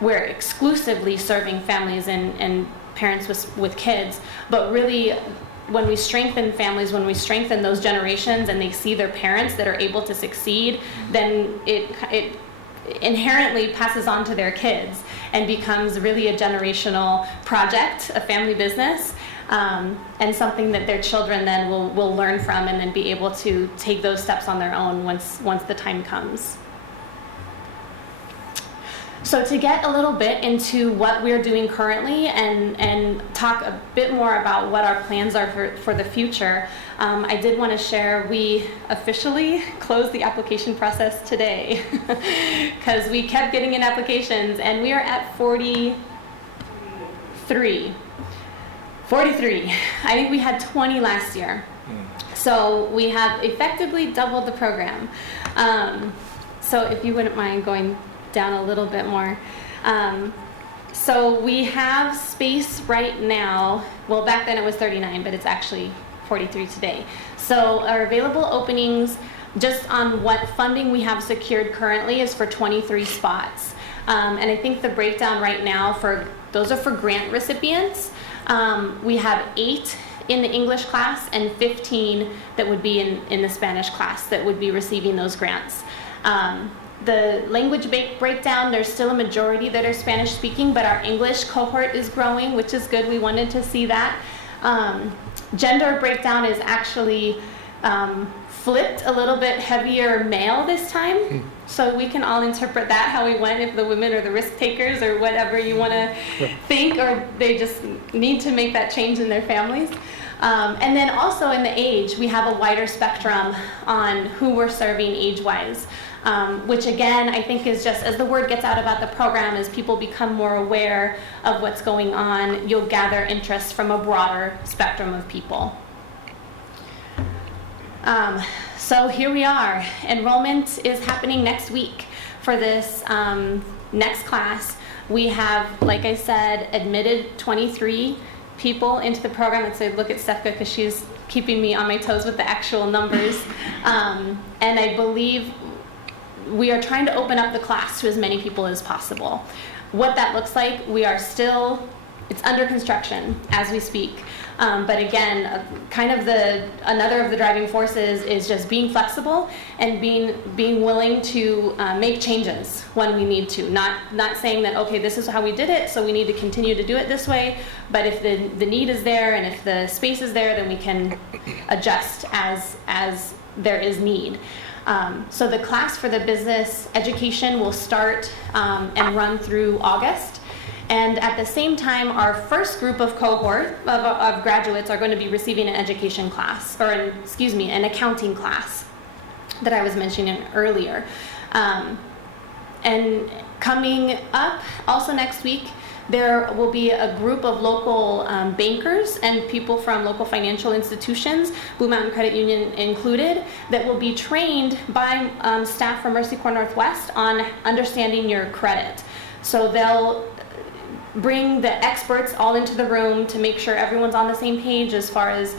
we're exclusively serving families and parents with kids, but really when we strengthen families, when we strengthen those generations and they see their parents that are able to succeed, then it inherently passes on to their kids and becomes really a generational project, a family business, and something that their children then will learn from and then be able to take those steps on their own once the time comes. So to get a little bit into what we're doing currently and talk a bit more about what our plans are for the future, I did want to share we officially closed the application process today because we kept getting in applications and we are at 43. I think we had 20 last year. So we have effectively doubled the program. So if you wouldn't mind going down a little bit more. So we have space right now. Well, back then it was 39, but it's actually 43 today. So our available openings, just on what funding we have secured currently, is for 23 spots. And I think the breakdown right now those are for grant recipients. We have 8 in the English class and 15 that would be in the Spanish class that would be receiving those grants. The language breakdown, there's still a majority that are Spanish speaking, but our English cohort is growing, which is good. We wanted to see that. Gender breakdown is actually flipped, a little bit heavier male this time. So we can all interpret that how we went, if the women are the risk takers or whatever you want to think, or they just need to make that change in their families. And then also in the age, we have a wider spectrum on who we're serving age-wise. Which again, I think is just, as the word gets out about the program, as people become more aware of what's going on, you'll gather interest from a broader spectrum of people. So here we are. Enrollment is happening next week for this next class. We have, like I said, admitted 23 people into the program. And so look at Stefka because she's keeping me on my toes with the actual numbers. And I believe we are trying to open up the class to as many people as possible. What that looks like, it's under construction as we speak. But again, kind of another of the driving forces is just being flexible and being willing to make changes when we need to. Not saying that, okay, this is how we did it, so we need to continue to do it this way. But if the need is there and if the space is there, then we can adjust as there is need. So the class for the business education will start and run through August. And at the same time, our first group of cohort of graduates are going to be receiving an education class, an accounting class that I was mentioning earlier. And coming up also next week, there will be a group of local bankers and people from local financial institutions, Blue Mountain Credit Union included, that will be trained by staff from Mercy Corps Northwest on understanding your credit. So bring the experts all into the room to make sure everyone's on the same page as far as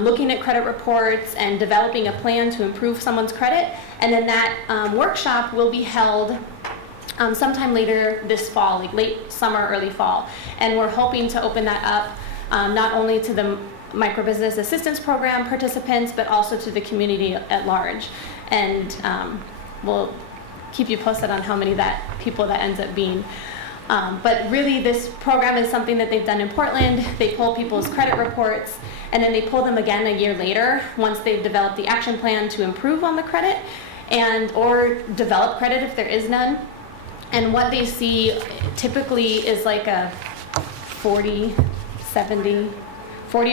looking at credit reports and developing a plan to improve someone's credit. And then that workshop will be held sometime later this fall, like late summer, early fall. And we're hoping to open that up not only to the Microbusiness Assistance Program participants, but also to the community at large. And we'll keep you posted on how many people that ends up being. But really, this program is something that they've done in Portland. They pull people's credit reports, and then they pull them again a year later once they've developed the action plan to improve on the credit and or develop credit if there is none. And what they see typically is like a 40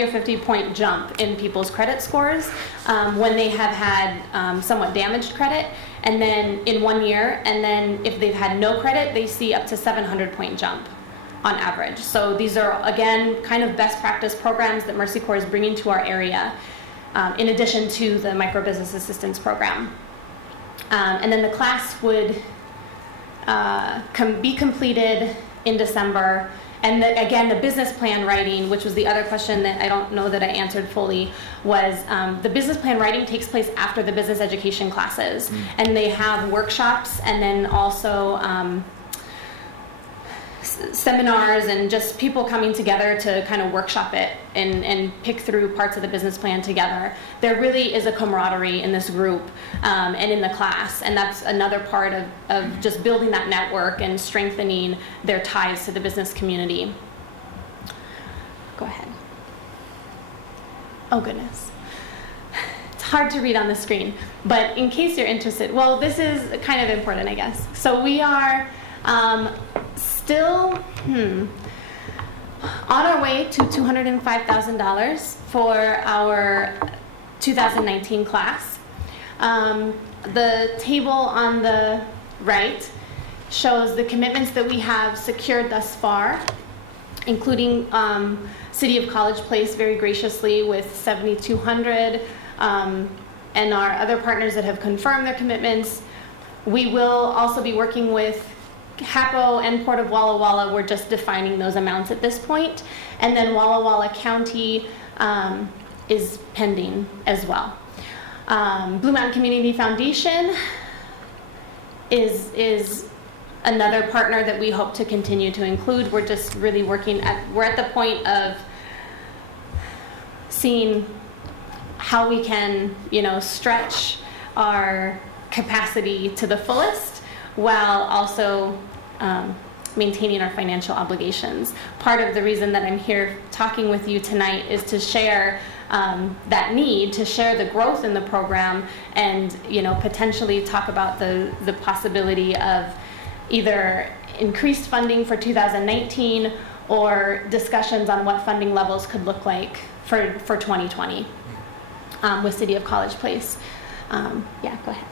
or 50 point jump in people's credit scores when they have had somewhat damaged credit, and then in 1 year, and then if they've had no credit, they see up to 700 point jump on average. So these are, again, kind of best practice programs that Mercy Corps is bringing to our area, in addition to the Microbusiness Assistance Program. And then the class would be completed in December. And again, the business plan writing, which was the other question that I don't know that I answered fully, was the business plan writing takes place after the business education classes. And they have workshops and then also seminars and just people coming together to kind of workshop it and pick through parts of the business plan together. There really is a camaraderie in this group and in the class, and that's another part of just building that network and strengthening their ties to the business community. Go ahead. Oh goodness. It's hard to read on the screen, but in case you're interested, well, this is kind of important, I guess. So we are still on our way to $205,000 for our 2019 class. The table on the right shows the commitments that we have secured thus far, including City of College Place very graciously with $7,200, and our other partners that have confirmed their commitments. We will also be working with HAPO and Port of Walla Walla. We're just defining those amounts at this point. And then Walla Walla County is pending as well. Blue Mountain Community Foundation is another partner that we hope to continue to include. We're just really we're at the point of seeing how we can, stretch our capacity to the fullest, while also maintaining our financial obligations. Part of the reason that I'm here talking with you tonight is to share that need, to share the growth in the program, and potentially talk about the possibility of either increased funding for 2019 or discussions on what funding levels could look like for 2020 with City of College Place. Yeah, go ahead.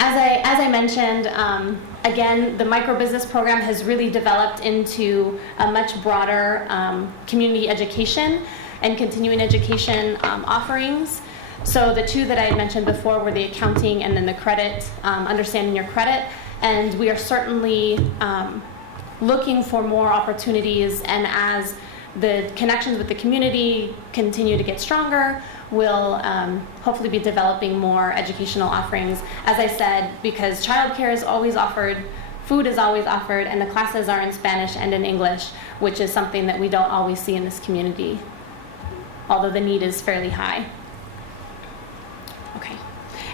As I mentioned, again, the microbusiness program has really developed into a much broader community education and continuing education offerings. So the two that I had mentioned before were the accounting and then the credit, understanding your credit. And we are certainly looking for more opportunities, and as the connections with the community continue to get stronger, we'll hopefully be developing more educational offerings. As I said, because childcare is always offered, food is always offered, and the classes are in Spanish and in English, which is something that we don't always see in this community, although the need is fairly high. Okay,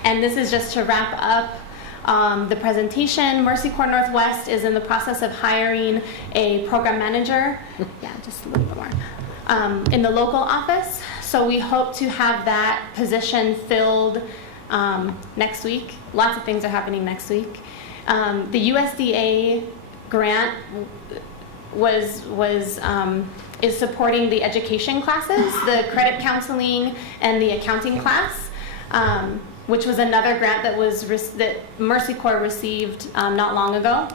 and this is just to wrap up the presentation. Mercy Corps Northwest is in the process of hiring a program manager. Yeah, just a little bit more. In the local office. So we hope to have that position filled next week. Lots of things are happening next week. The USDA grant is supporting the education classes, the credit counseling and the accounting class, which was another grant that Mercy Corps received not long ago.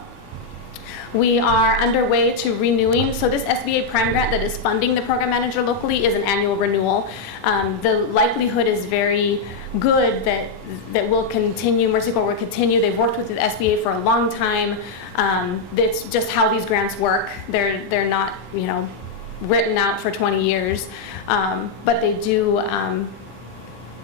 We are underway to renewing, so this SBA Prime grant that is funding the program manager locally is an annual renewal. The likelihood is very good that will continue. Mercy Corps will continue. They've worked with the SBA for a long time. That's just how these grants work. They're not, you know, written out for 20 years, but they do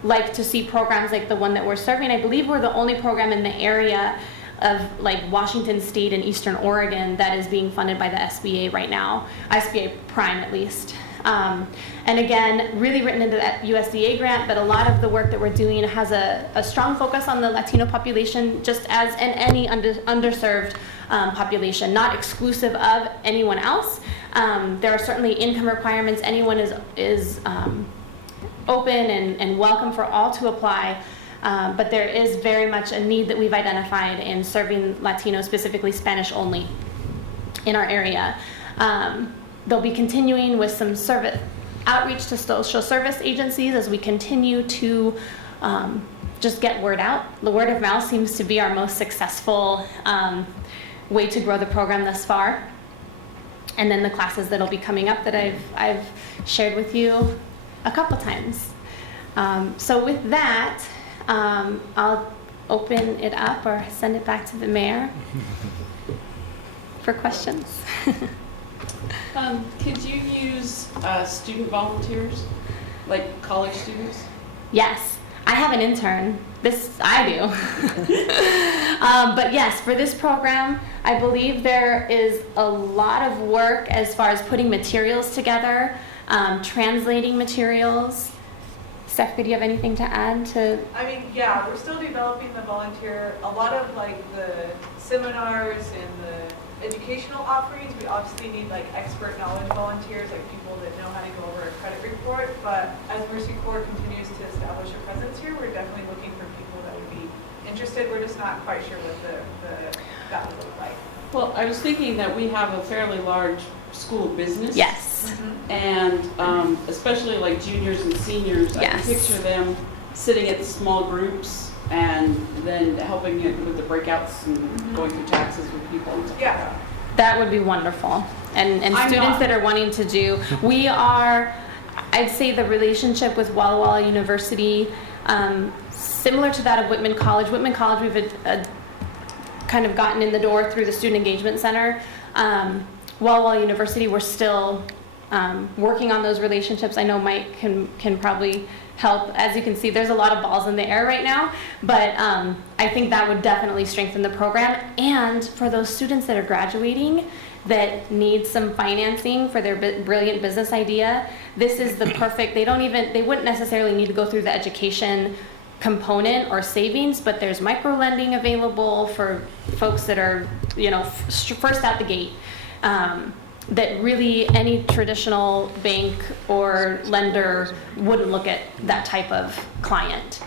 like to see programs like the one that we're serving. I believe we're the only program in the area of like Washington State and Eastern Oregon that is being funded by the SBA right now, SBA Prime at least. And again, really written into that USDA grant, but a lot of the work that we're doing has a strong focus on the Latino population, just as in any underserved population, not exclusive of anyone else. There are certainly income requirements. Anyone is open and welcome for all to apply. But there is very much a need that we've identified in serving Latino, specifically Spanish only, in our area. They'll be continuing with some outreach to social service agencies as we continue to just get word out. The word of mouth seems to be our most successful way to grow the program thus far. And then the classes that'll be coming up that I've shared with you a couple times. So with that, I'll open it up or send it back to the mayor for questions. Could you use student volunteers, like college students? Yes, I have an intern. This I do. But yes, for this program, I believe there is a lot of work as far as putting materials together, translating materials. Steph, do you have anything to add to? I mean, yeah, we're still developing the volunteer. A lot of like the seminars and the educational offerings, we obviously need like expert knowledge volunteers, like people that know how to go over a credit report. But as Mercy Corps continues to establish a presence here, we're definitely looking for people that would be interested. We're just not quite sure what that would look like. Well, I was thinking that we have a fairly large school business. Yes. And especially like juniors and seniors, I Yes. can picture them sitting at small groups and then helping it with the breakouts and going through taxes with people and stuff like Yeah. that. That would be wonderful. And I'm students not. that are wanting to do, we are, I'd say the relationship with Walla Walla University, similar to that of Whitman College. Whitman College, we've kind of gotten in the door through the Student Engagement Center. Walla Walla University, we're still working on those relationships. I know Mike can probably help. As you can see, there's a lot of balls in the air right now, but I think that would definitely strengthen the program. And for those students that are graduating that need some financing for their brilliant business idea, this is the perfect, they wouldn't necessarily need to go through the education component or savings, but there's micro lending available for folks that are, you know, first out the gate. That really any traditional bank or lender wouldn't look at that type of client.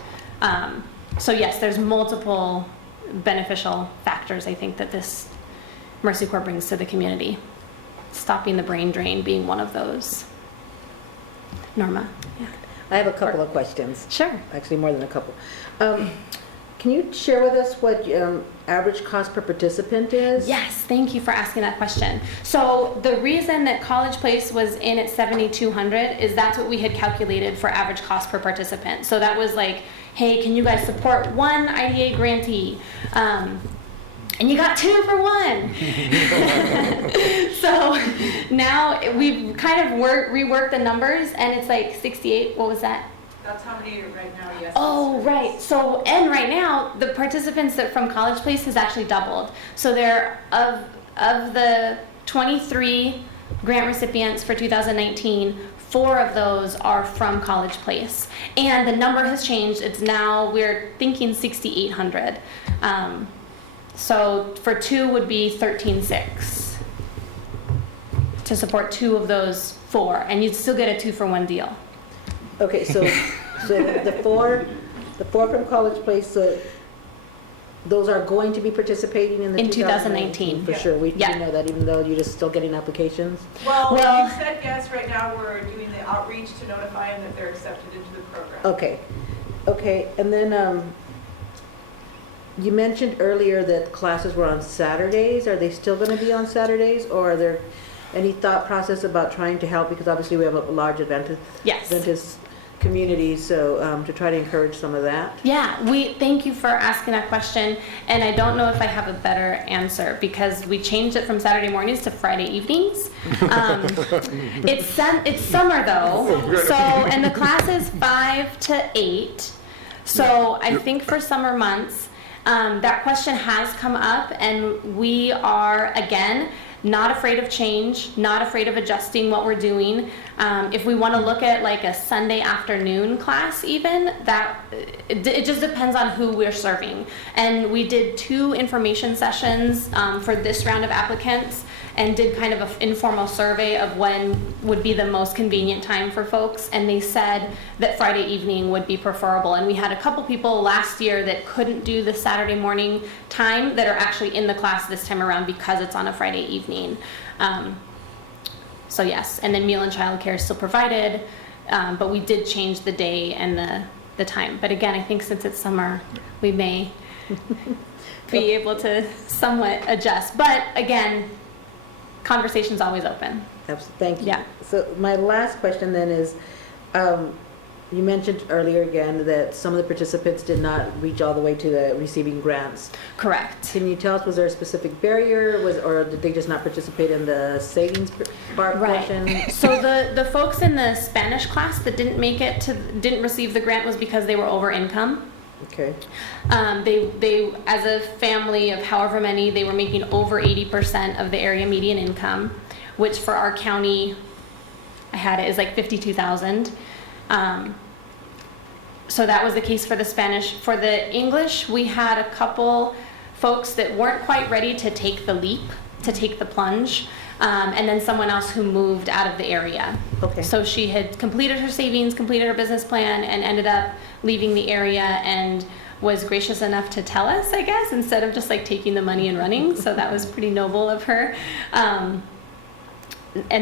So yes, there's multiple beneficial factors I think that this Mercy Corps brings to the community. Stopping the brain drain being one of those. Norma? Yeah. I have a couple of questions, Sure. actually more than a couple. Can you share with us what average cost per participant is? Yes, thank you for asking that question. So the reason that College Place was in at $7,200 is that's what we had calculated for average cost per participant. So that was like, hey, can you guys support one IDA grantee? And you got 2 for 1. So now we've kind of reworked the numbers and it's like 68, what was that? That's how many right now, yes. Oh, right. So, and right now, the participants that from College Place has actually doubled. So there, of the 23 grant recipients for 2019, 4 of those are from College Place. And the number has changed. It's now, we're thinking 6,800. So for 2 would be 13,600 to support 2 of those 4. And you'd still get a 2 for 1 deal. Okay, so the four from College Place, so those are going to be participating in the In 2019? 2019. For sure, we Yeah. know that even though you're just still getting applications? Well, Well- you said yes, right now we're doing the outreach to notify them that they're accepted into the program. Okay, and then you mentioned earlier that classes were on Saturdays. Are they still going to be on Saturdays, or are there any thought process about trying to help, because obviously we have a large Adventist Yes. community, so to try to encourage some of that. Yeah, thank you for asking that question, and I don't know if I have a better answer because we changed it from Saturday mornings to Friday evenings. It's summer though, so and the class is 5 to 8. So I think for summer months, that question has come up, and we are again not afraid of change, not afraid of adjusting what we're doing. If we want to look at like a Sunday afternoon class even, it just depends on who we're serving. And we did 2 information sessions for this round of applicants and did kind of an informal survey of when would be the most convenient time for folks. And they said that Friday evening would be preferable. And we had a couple people last year that couldn't do the Saturday morning time that are actually in the class this time around because it's on a Friday evening. So yes, and then meal and childcare is still provided, but we did change the day and the time. But again, I think since it's summer, we may be able to somewhat adjust. But again, conversation's always open. Absolutely, thank you. Yeah. So my last question then is, you mentioned earlier again that some of the participants did not reach all the way to the receiving grants. Correct. Can you tell us, was there a specific barrier, or did they just not participate in the savings bar portion? Right. So the folks in the Spanish class that didn't receive the grant was because they were over income. Okay. They as a family of however many, they were making over 80% of the area median income, which for our county, I had it is like 52,000. So that was the case for the Spanish. For the English, we had a couple folks that weren't quite ready to take the leap, to take the plunge, and then someone else who moved out of the area. Okay. So she had completed her savings, completed her business plan, and ended up leaving the area and was gracious enough to tell us, I guess, instead of just like taking the money and running. So that was pretty noble of her. And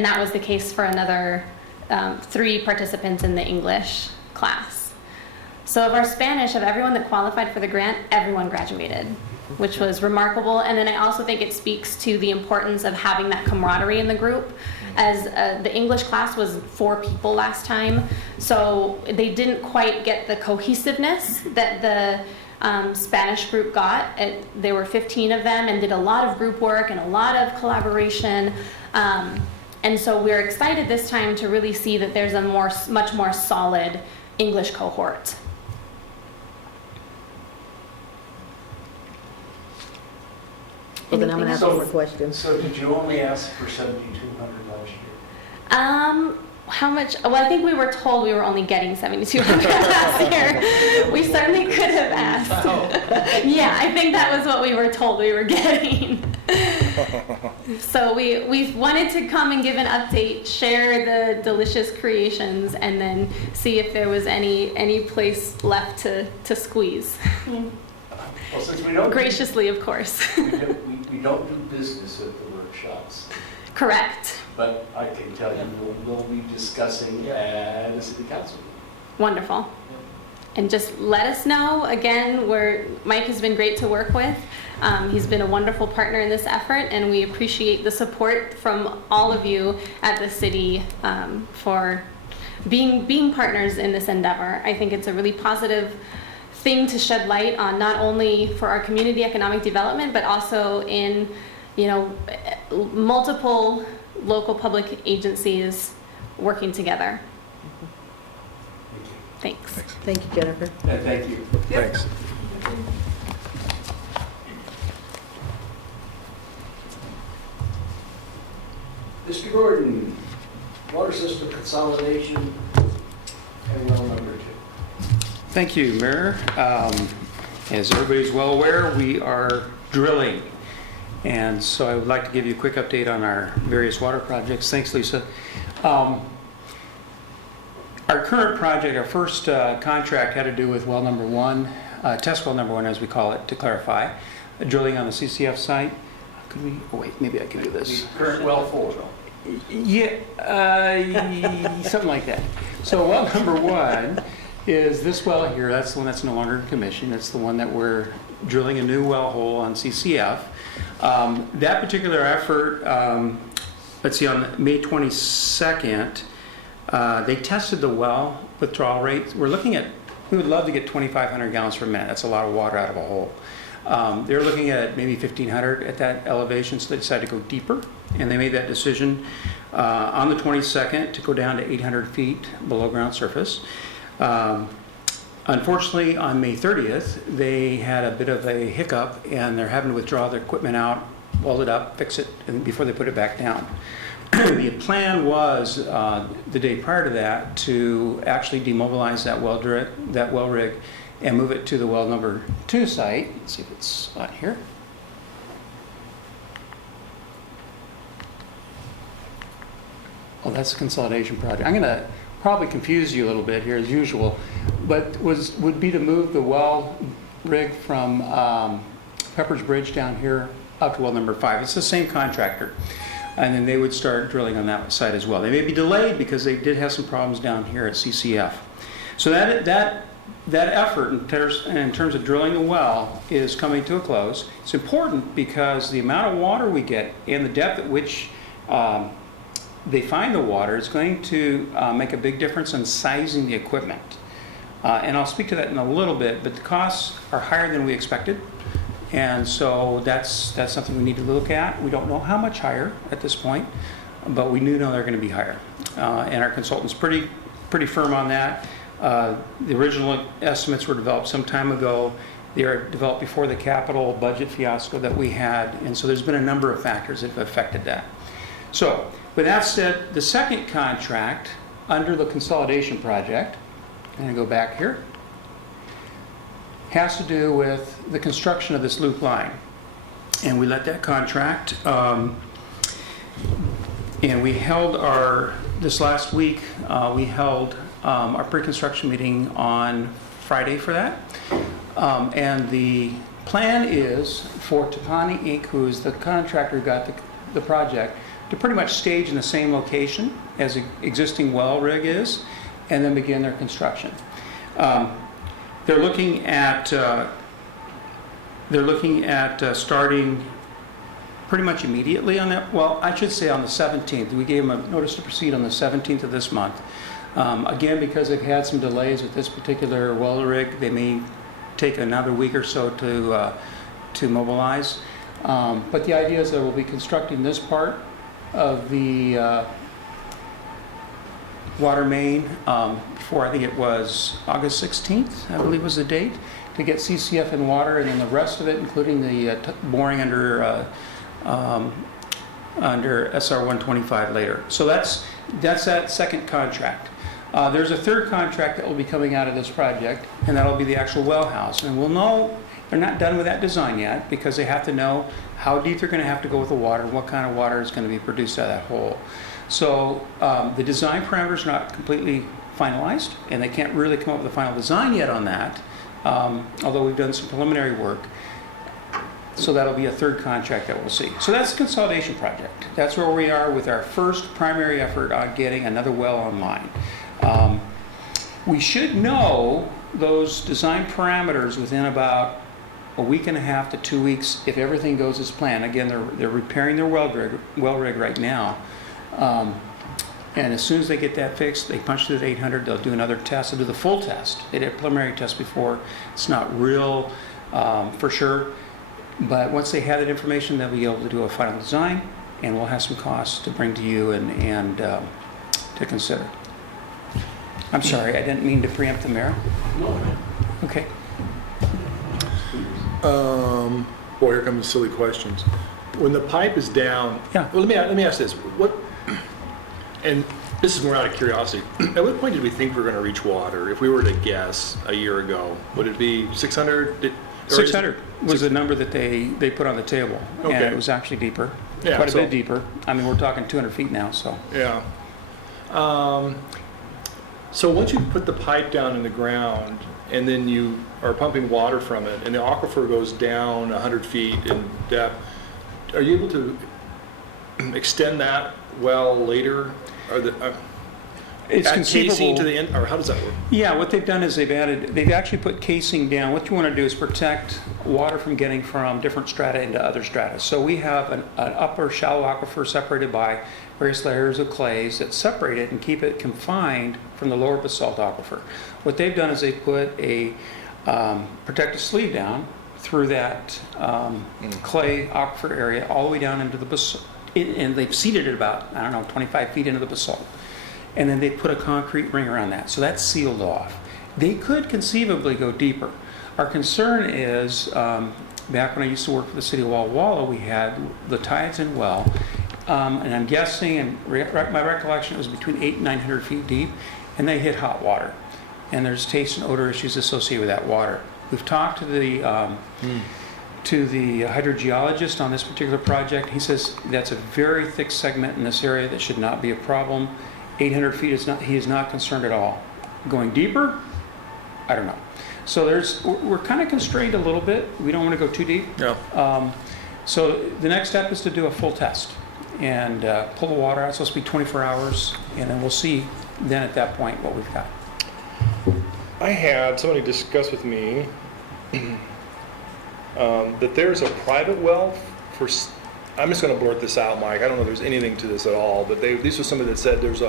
that was the case for another 3 participants in the English class. So of our Spanish, of everyone that qualified for the grant, everyone graduated, which was remarkable. And then I also think it speaks to the importance of having that camaraderie in the group, as the English class was 4 people last time. So they didn't quite get the cohesiveness that the Spanish group got. There were 15 of them and did a lot of group work and a lot of collaboration. And so we're excited this time to really see that there's a much more solid English cohort. Well, then I'm gonna ask one more question. So did you only ask for 7,200 last year? How much? Well, I think we were told we were only getting 7,200 last year. We certainly could have asked. Yeah, I think that was what we were told we were getting. So we wanted to come and give an update, share the delicious creations, and then see if there was any place left to squeeze. Well, since we don't Graciously, of course. we don't do business at the workshops, Correct. but I can tell you we'll be discussing at a city council. Wonderful. And just let us know. Again, Mike has been great to work with. He's been a wonderful partner in this effort, and we appreciate the support from all of you at the city for being partners in this endeavor. I think it's a really positive thing to shed light on, not only for our community economic development, but also in, multiple local public agencies working together. Thanks. Thank you, Jennifer. And thank you. Thanks. Mr. Gordon, water system consolidation and well number 2. Thank you, Mayor. As everybody's well aware, we are drilling. And so I would like to give you a quick update on our various water projects. Thanks, Lisa. Our current project, our first contract had to do with well number 1, test well number 1 as we call it, to clarify, drilling on the CCF site. Could we, oh wait, maybe I can do this. The current well 4. Yeah, something like that. So well number 1 is this well here. That's the one that's no longer in commission. It's the one that we're drilling a new well hole on CCF. That particular effort, let's see, on May 22nd, They tested the well withdrawal rate. We would love to get 2,500 gallons per minute. That's a lot of water out of a hole. They're looking at maybe 1,500 at that elevation, so they decided to go deeper. And they made that decision on the 22nd to go down to 800 feet below ground surface. Unfortunately, on May 30th, they had a bit of a hiccup, and they're having to withdraw their equipment out, weld it up, fix it, and before they put it back down. The plan was the day prior to that to actually demobilize that well rig and move it to the well number 2 site. Let's see if it's on here. Oh, that's the consolidation project. I'm going to probably confuse you a little bit here as usual, but would be to move the well rig from Pepper's Bridge down here up to well number 5. It's the same contractor. And then they would start drilling on that side as well. They may be delayed because they did have some problems down here at CCF. So that effort in terms of drilling the well is coming to a close. It's important because the amount of water we get and the depth at which they find the water is going to make a big difference in sizing the equipment. And I'll speak to that in a little bit, but the costs are higher than we expected. And so that's something we need to look at. We don't know how much higher at this point, but we do know they're going to be higher. And our consultant's pretty firm on that. The original estimates were developed some time ago. They were developed before the capital budget fiasco that we had, and so there's been a number of factors that have affected that. So with that said, the second contract under the consolidation project, I'm going to go back here, has to do with the construction of this loop line. And we let that contract, and we held this last week, we held our pre-construction meeting on Friday for that. And the plan is for Topani Inc., who is the contractor who got the project, to pretty much stage in the same location as the existing well rig is, and then begin their construction. They're looking at starting pretty much immediately on that. Well, I should say on the 17th. We gave them a notice to proceed on the 17th of this month. Again, because they've had some delays with this particular well rig, they may take another week or so to mobilize. But the idea is that we'll be constructing this part of the water main before, I think it was August 16th, I believe was the date, to get CCF in water, and then the rest of it, including the boring under SR 125 later. So that's that second contract. There's a third contract that will be coming out of this project, and that'll be the actual well house. And we'll know they're not done with that design yet because they have to know how deep they're going to have to go with the water and what kind of water is going to be produced out of that hole. So the design parameters are not completely finalized, and they can't really come up with a final design yet on that, although we've done some preliminary work. So that'll be a third contract that we'll see. So that's the consolidation project. That's where we are with our first primary effort on getting another well online. We should know those design parameters within about a week and a half to 2 weeks if everything goes as planned. Again, they're repairing their well rig right now. And as soon as they get that fixed, they punch through the 800, they'll do another test, they'll do the full test. They did a preliminary test before. It's not real for sure, but once they have that information, they'll be able to do a final design, and we'll have some costs to bring to you and to consider. I'm sorry, I didn't mean to preempt the mayor. No. Okay. Boy, here come the silly questions. When the pipe is down, Yeah. Well, let me ask this. And this is more out of curiosity. At what point did we think we were going to reach water? If we were to guess a year ago, would it be 600? 600 was the number that they put on the table, and Okay. it was actually deeper, Yeah, quite a so- bit deeper. I mean, we're talking 200 feet now, so. Yeah. So once you put the pipe down in the ground and then you are pumping water from it and the aquifer goes down 100 feet in depth, are you able to extend that well later? It's add casing to conceivable. the end, or how does that work? Yeah, what they've done is they've actually put casing down. What you want to do is protect water from getting from different strata into other strata. So we have an upper shallow aquifer separated by various layers of clays that separate it and keep it confined from the lower basalt aquifer. What they've done is they put a protective sleeve down through that clay aquifer area all the way down into the basalt. And they've seeded it about, 25 feet into the basalt. And then they put a concrete ring around that. So that's sealed off. They could conceivably go deeper. Our concern is, back when I used to work for the city of Walla Walla, we had the tides in well, and I'm guessing, and my recollection, it was between 800 and 900 feet deep, and they hit hot water. And there's taste and odor issues associated with that water. We've talked to the hydrogeologist on this particular project. He says that's a very thick segment in this area that should not be a problem. 800 feet is not, he is not concerned at all. Going deeper, I don't know. So we're kind of constrained a little bit. We don't want to go too deep. Yeah. So the next step is to do a full test and pull the water out. It's supposed to be 24 hours, and then we'll see then at that point what we've got. I had somebody discuss with me that there's a private well for, I'm just going to blurt this out, Mike. I don't know if there's anything to this at all, but this was somebody that said there's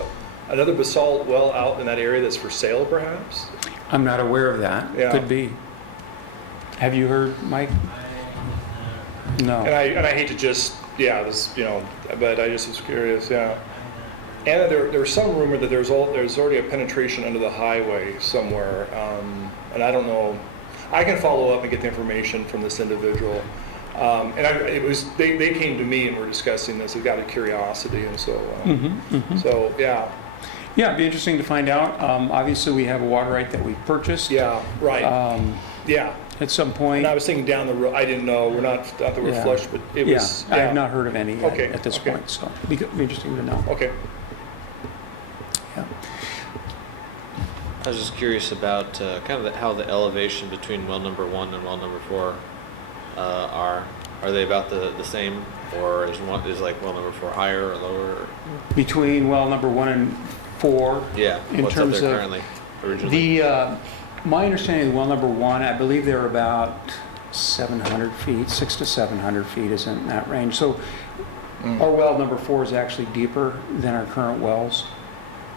another basalt well out in that area that's for sale, perhaps? I'm not aware of that. Yeah. Could be. Have you heard, Mike? No. And I hate to just, but I just was curious, yeah. And there's some rumor that there's already a penetration under the highway somewhere, and I don't know. I can follow up and get the information from this individual. They came to me and were discussing this. It got a curiosity, and so so yeah. Yeah, it'd be interesting to find out. Obviously, we have a water right that we've purchased. Yeah, right. Yeah. At some point. And I was thinking down the road. I didn't know. We're not that we're flush, but it was. I have not heard of any yet Okay, at this okay. point, so it'd be interesting to know. Okay. Yeah. I was just curious about kind of how the elevation between well number 1 and well number 4 are. Are they about the same, or is like well number 4 higher or lower? Between well number 1 and 4. Yeah. In What's terms up there of currently? Originally. My understanding of well number 1, I believe they're about 700 feet, 600 to 700 feet is in that range. So our well number 4 is actually deeper than our current wells.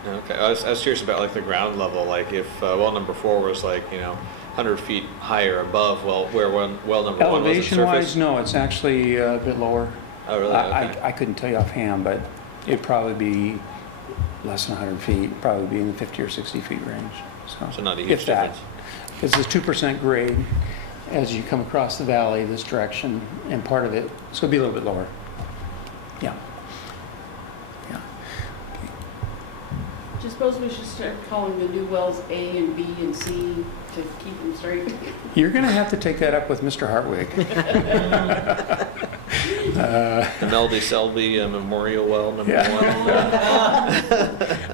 Okay. I was curious about like the ground level. Like if well number 4 was like 100 feet higher above where well number 1 was at Elevation-wise, surface. no, it's actually a bit lower. Oh really? Okay. I couldn't tell you offhand, but it'd probably be less than 100 feet, probably be in the 50 or 60 feet range. So not a huge if that. difference. It's a 2% grade as you come across the valley this direction, and part of it, so it'd be a little bit lower. Yeah. Yeah. Do you suppose we should start calling the new wells A and B and C to keep them straight? You're going to have to take that up with Mr. Hartwig. The Melody Selby Memorial Well number 1.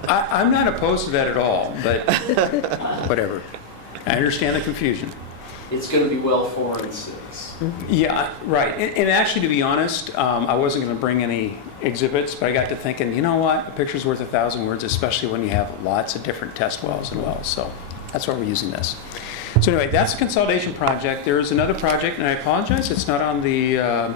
I'm not opposed to that at all, but whatever. I understand the confusion. It's going to be well 4 and 6. Yeah, right. And actually, to be honest, I wasn't going to bring any exhibits, but I got to thinking, you know what? A picture's worth 1,000 words, especially when you have lots of different test wells and wells. So that's why we're using this. So anyway, that's a consolidation project. There is another project, and I apologize, it's not on the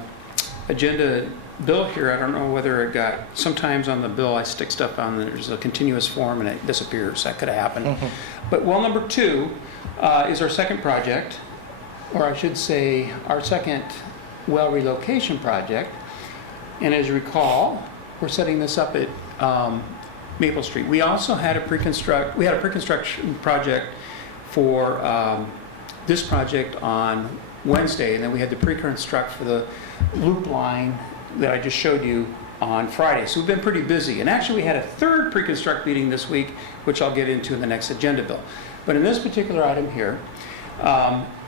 agenda bill here. I don't know whether it got, sometimes on the bill I stick stuff on, there's a continuous form and it disappears. That could have happened. But well number 2 is our second project, or I should say our second well relocation project. And as you recall, we're setting this up at Maple Street. We also had a pre-construction project for this project on Wednesday, and then we had the pre-construct for the loop line that I just showed you on Friday. So we've been pretty busy. And actually we had a third pre-construct meeting this week, which I'll get into in the next agenda bill. But in this particular item here,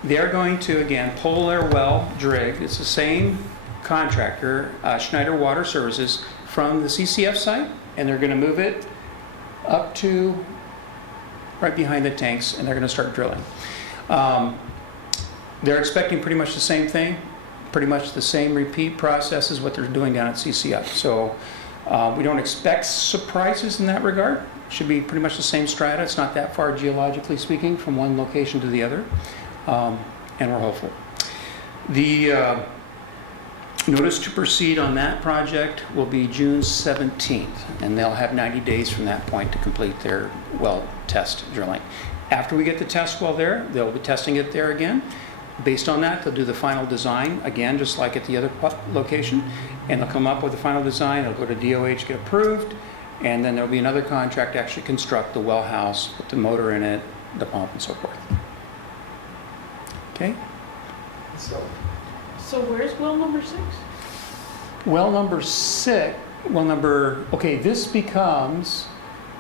they're going to, again, pull their well drig. It's the same contractor, Schneider Water Services, from the CCF site, and they're going to move it up to right behind the tanks, and they're going to start drilling. They're expecting pretty much the same thing, pretty much the same repeat process as what they're doing down at CCF. So We don't expect surprises in that regard. Should be pretty much the same strata. It's not that far geologically speaking from one location to the other, and we're hopeful. The notice to proceed on that project will be June 17th, and they'll have 90 days from that point to complete their well test drilling. After we get the test well there, they'll be testing it there again. Based on that, they'll do the final design, again, just like at the other location, and they'll come up with the final design. It'll go to DOH, get approved, and then there'll be another contract to actually construct the well house, put the motor in it, the pump, and so forth. Okay? So, So where's well number 6? Well number 6, okay, this becomes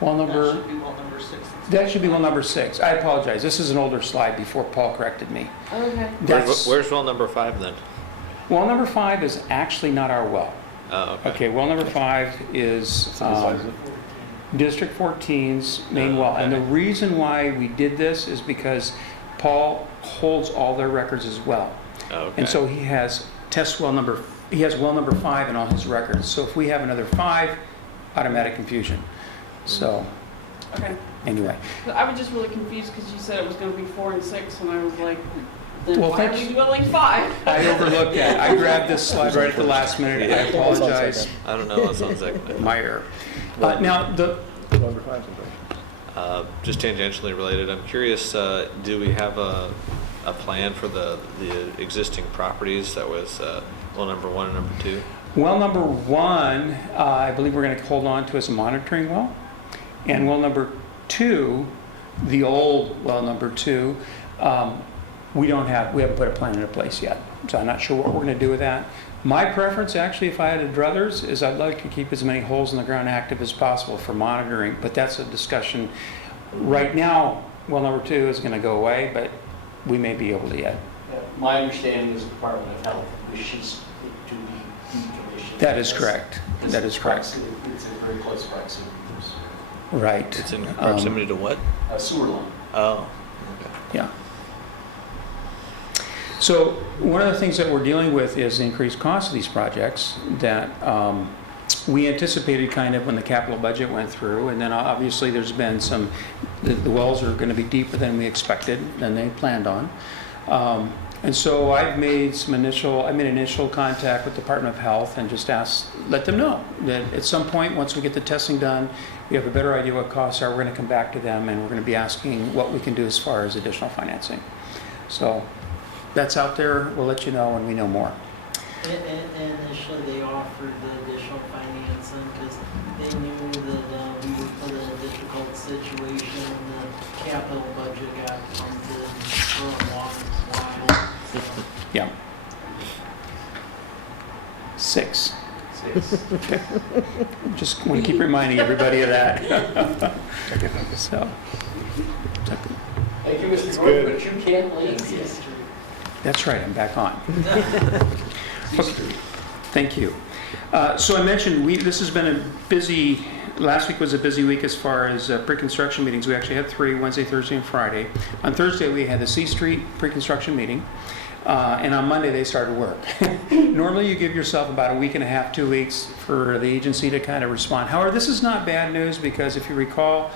well that number, should be well number 6. that should be well number 6. I apologize, this is an older slide before Paul corrected me. Okay. That's, Where's well number 5 then? well number 5 is actually not our well. Oh, okay. Okay, well number 5 is District 14's main well. And the reason why we did this is because Paul holds all their records as well. Oh, okay. And so he has well number 5 in all his records. So if we have another 5, automatic confusion. So Okay. anyway, I was just really confused because you said it was going to be 4 and 6, and I was like, then Well, why are we doing like 5? I overlooked that. I grabbed this slide right at the last minute. I apologize. I don't know what sounds like. My error. Now, Just tangentially related, I'm curious, do we have a plan for the existing properties that was well number 1 and number 2? well number 1, I believe we're going to hold on to as a monitoring well. And well number 2, the old well number 2, we haven't put a plan into place yet. So I'm not sure what we're going to do with that. My preference, actually, if I had a druthers, is I'd like to keep as many holes in the ground active as possible for monitoring, but that's a discussion. Right now, well number 2 is going to go away, but we may be able to yet. My understanding is the Department of Health wishes it to be decommissioned. That is correct. That is correct. It's a very close proximity to Right. It's in proximity to what? a sewer line. Oh. Yeah. So one of the things that we're dealing with is the increased cost of these projects that we anticipated kind of when the capital budget went through, and then obviously there's been some, the wells are going to be deeper than we expected, than they planned on. And so I've made initial contact with the Department of Health and just let them know that at some point, once we get the testing done, we have a better idea what costs are. We're going to come back to them and we're going to be asking what we can do as far as additional financing. So that's out there. We'll let you know when we know more. Initially, they offered the additional financing because they knew that we were put in a difficult situation and the capital budget got pumped in for a long while. Yeah. 6. Okay. Just want to keep reminding everybody of that. So, Thank you, Mr. Gordon, but you can't leave. that's right, I'm back on. Okay. Thank you. So I mentioned this has been a busy, last week was a busy week as far as pre-construction meetings. We actually had 3, Wednesday, Thursday, and Friday. On Thursday, we had the C Street pre-construction meeting. And on Monday, they started work. Normally, you give yourself about a week and a half, 2 weeks for the agency to kind of respond. However, this is not bad news because if you recall,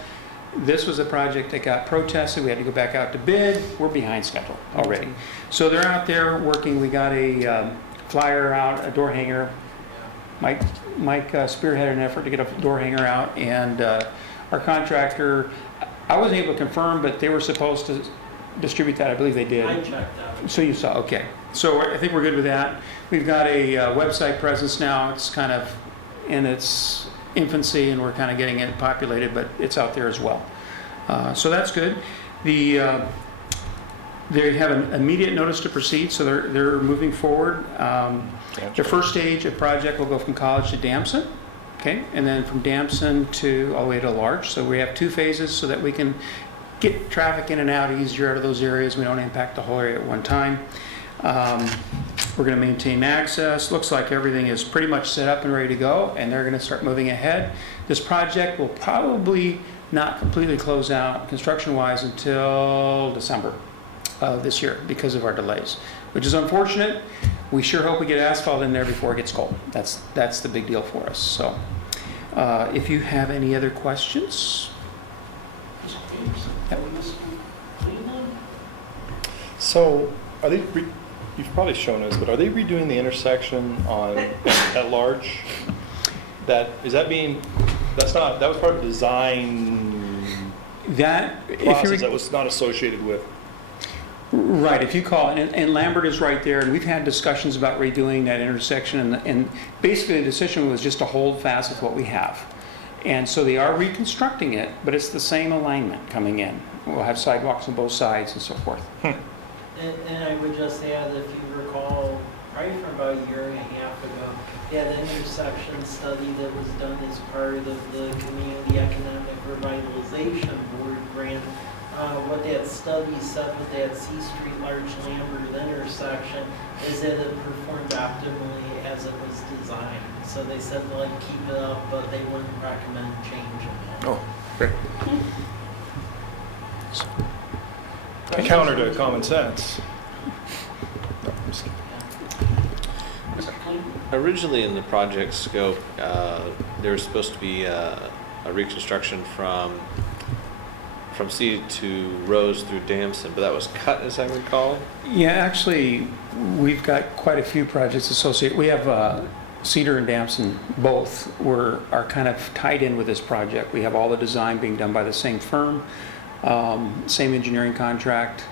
this was a project that got protested. We had to go back out to bid. We're behind schedule already. So they're out there working. We got a flyer out, a door hanger. Mike spearheaded an effort to get a door hanger out, and our contractor, I wasn't able to confirm, but they were supposed to distribute that. I believe they did. I checked out. So you saw, okay. So I think we're good with that. We've got a website presence now. It's kind of in its infancy, and we're kind of getting it populated, but it's out there as well. So that's good. They have an immediate notice to proceed, so they're moving forward. The first stage of project will go from College to Damson, okay, and then from Damson all the way to Larch. So we have 2 phases so that we can get traffic in and out easier out of those areas. We don't impact the whole area at one time. We're going to maintain access. Looks like everything is pretty much set up and ready to go, and they're going to start moving ahead. This project will probably not completely close out construction-wise until December of this year because of our delays, which is unfortunate. We sure hope we get asphalt in there before it gets cold. That's the big deal for us. So If you have any other questions? So, are they, you've probably shown us, but are they redoing the intersection on, at large? That was part of the design That, if process you that was not associated with. right, if you call it, and Lambert is right there, and we've had discussions about redoing that intersection, and basically the decision was just to hold fast with what we have. And so they are reconstructing it, but it's the same alignment coming in. We'll have sidewalks on both sides and so forth. And I would just add, if you recall, probably from about a year and a half ago, that intersection study that was done as part of the Community Economic Revitalization Board grant, what that study said with that C Street Large Lambert intersection is that it performed optimally as it was designed. So they said like keep it up, but they wouldn't recommend changing it. Oh, great. Counter to common sense. No, I'm just kidding. Originally in the project scope, there was supposed to be a reconstruction from C to Rose through Damson, but that was cut, as I recall. Yeah, actually, we've got quite a few projects associated. We have Cedar and Damson both are kind of tied in with this project. We have all the design being done by the same firm, same engineering contract.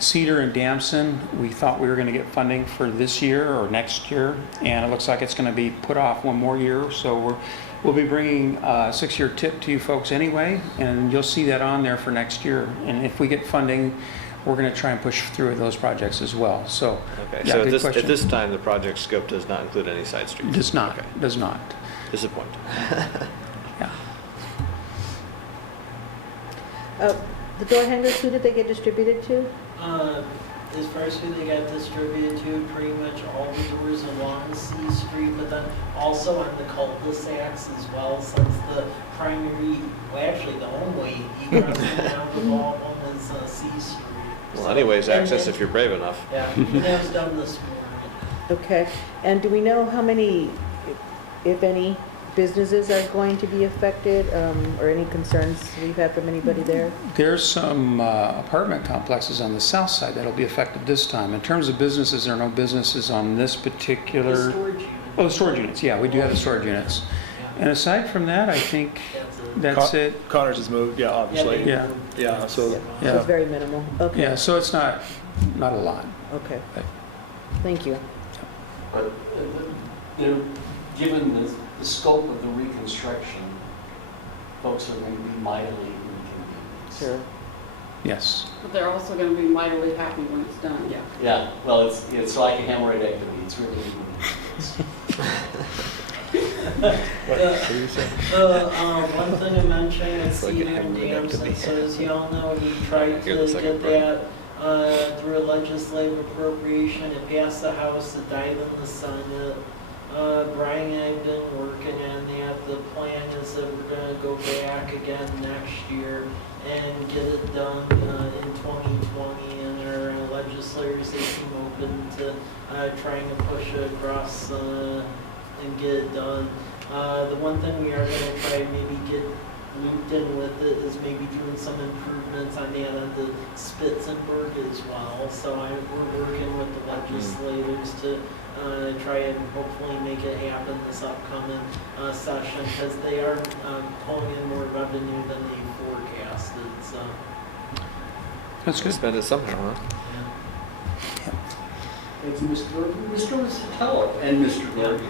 Cedar and Damson, we thought we were going to get funding for this year or next year, and it looks like it's going to be put off one more year. So we'll be bringing a 6-year tip to you folks anyway, and you'll see that on there for next year. And if we get funding, we're going to try and push through those projects as well. So, Okay, yeah, so good at question. this time, the project scope does not include any side streets? Does not, Okay. does not. Disappointing. Yeah. The door hangers, who did they get distributed to? As far as who they got distributed to, pretty much all the doors along C Street, but then also on the cul-de-sacs as well, since the primary, well, actually the only egress down the ball one is C Street. Well, So- anyways, And access then- if you're brave enough. Yeah, and that was done this morning. Okay, and do we know how many, if any, businesses are going to be affected, or any concerns we've had from anybody there? There's some apartment complexes on the south side that'll be affected this time. In terms of businesses, there are no businesses on this The particular... storage unit. Oh, the storage units, yeah, we do have the storage units. And aside from that, I think that's it. Connors has moved, yeah, obviously. Yeah. Yeah, so So Yeah. it's very minimal, okay. Yeah, so it's not a lot. Okay, thank you. But, given the scope of the reconstruction, folks are going to be mightily inconvenienced. Sure. Yes. But they're also going to be mightily happy when it's done. Yeah. Yeah, well, it's like a hemorrhoidectomy, it's really One thing I mentioned is like a Cedar and Damson, hemorrhoidectomy. so as you all know, we tried Hear the to second get that through a legislative appropriation. It passed the House, it died in the Senate. Brian and I have been working on that. The plan is that we're gonna go back again next year and get it done in 2020. And our legislators, they seem open to trying to push it across and get it done. The one thing we are gonna try and maybe get looped in with it is maybe doing some improvements on that on the Spitzenberg as well. So we're working with the legislators to try and hopefully make it happen this upcoming session, because they are pulling in more revenue than they forecasted, so. That's good. Spend it somehow, huh? Yeah. Thank you, Mr. Sotelo and Mr. Gordon.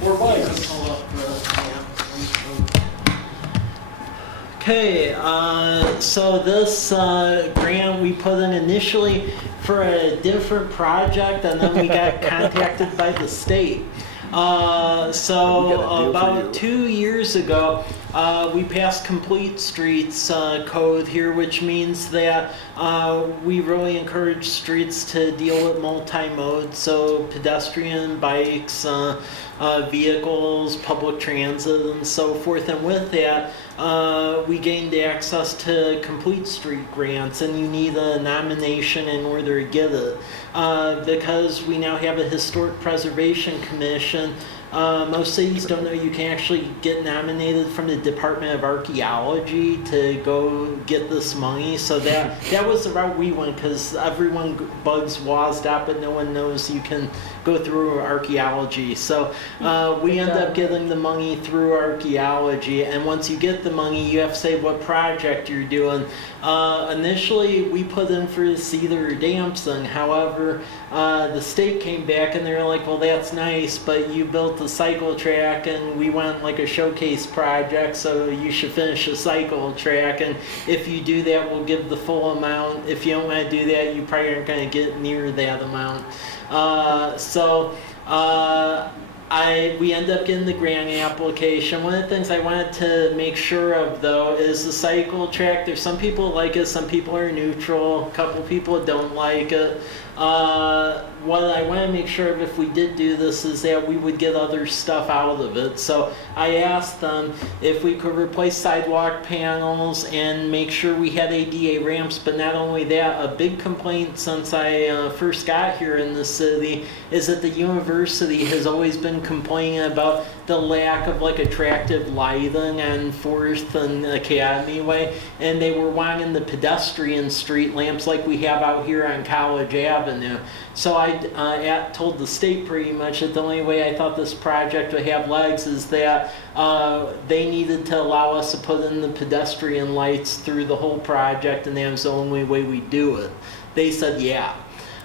For vice. Pull up the map. Okay, so this grant we put in initially for a different project, and then we got contacted by the state. So about 2 years ago, we passed complete streets code here, which means that we really encourage streets to deal with multi-mode, so pedestrian, bikes, vehicles, public transit, and so forth. And with that, we gained access to complete street grants, and you need a nomination in order to get it. Because we now have a historic preservation commission, most cities don't know you can actually get nominated from the Department of Archaeology to go get this money. So that was the route we went, because everyone bugs WASDOT, but no one knows you can go through archaeology. So we end up getting the money through archaeology, and once you get the money, you have to say what project you're doing. Initially, we put in for Cedar or Damson. However, the state came back and they were like, well, that's nice, but you built the cycle track and we want like a showcase project, so you should finish the cycle track, and if you do that, we'll give the full amount. If you don't want to do that, you probably aren't going to get near that amount. We end up getting the grant application. One of the things I wanted to make sure of, though, is the cycle track. There's some people like it, some people are neutral, a couple people don't like it. What I want to make sure of, if we did do this, is that we would get other stuff out of it. So I asked them if we could replace sidewalk panels and make sure we had ADA ramps. But not only that, a big complaint since I first got here in the city is that the university has always been complaining about the lack of like attractive lighting on 4th and Academy Way, and they were wanting the pedestrian street lamps like we have out here on College Avenue. So I told the state pretty much that the only way I thought this project would have legs is that they needed to allow us to put in the pedestrian lights through the whole project, and that was the only way we do it. They said, yeah.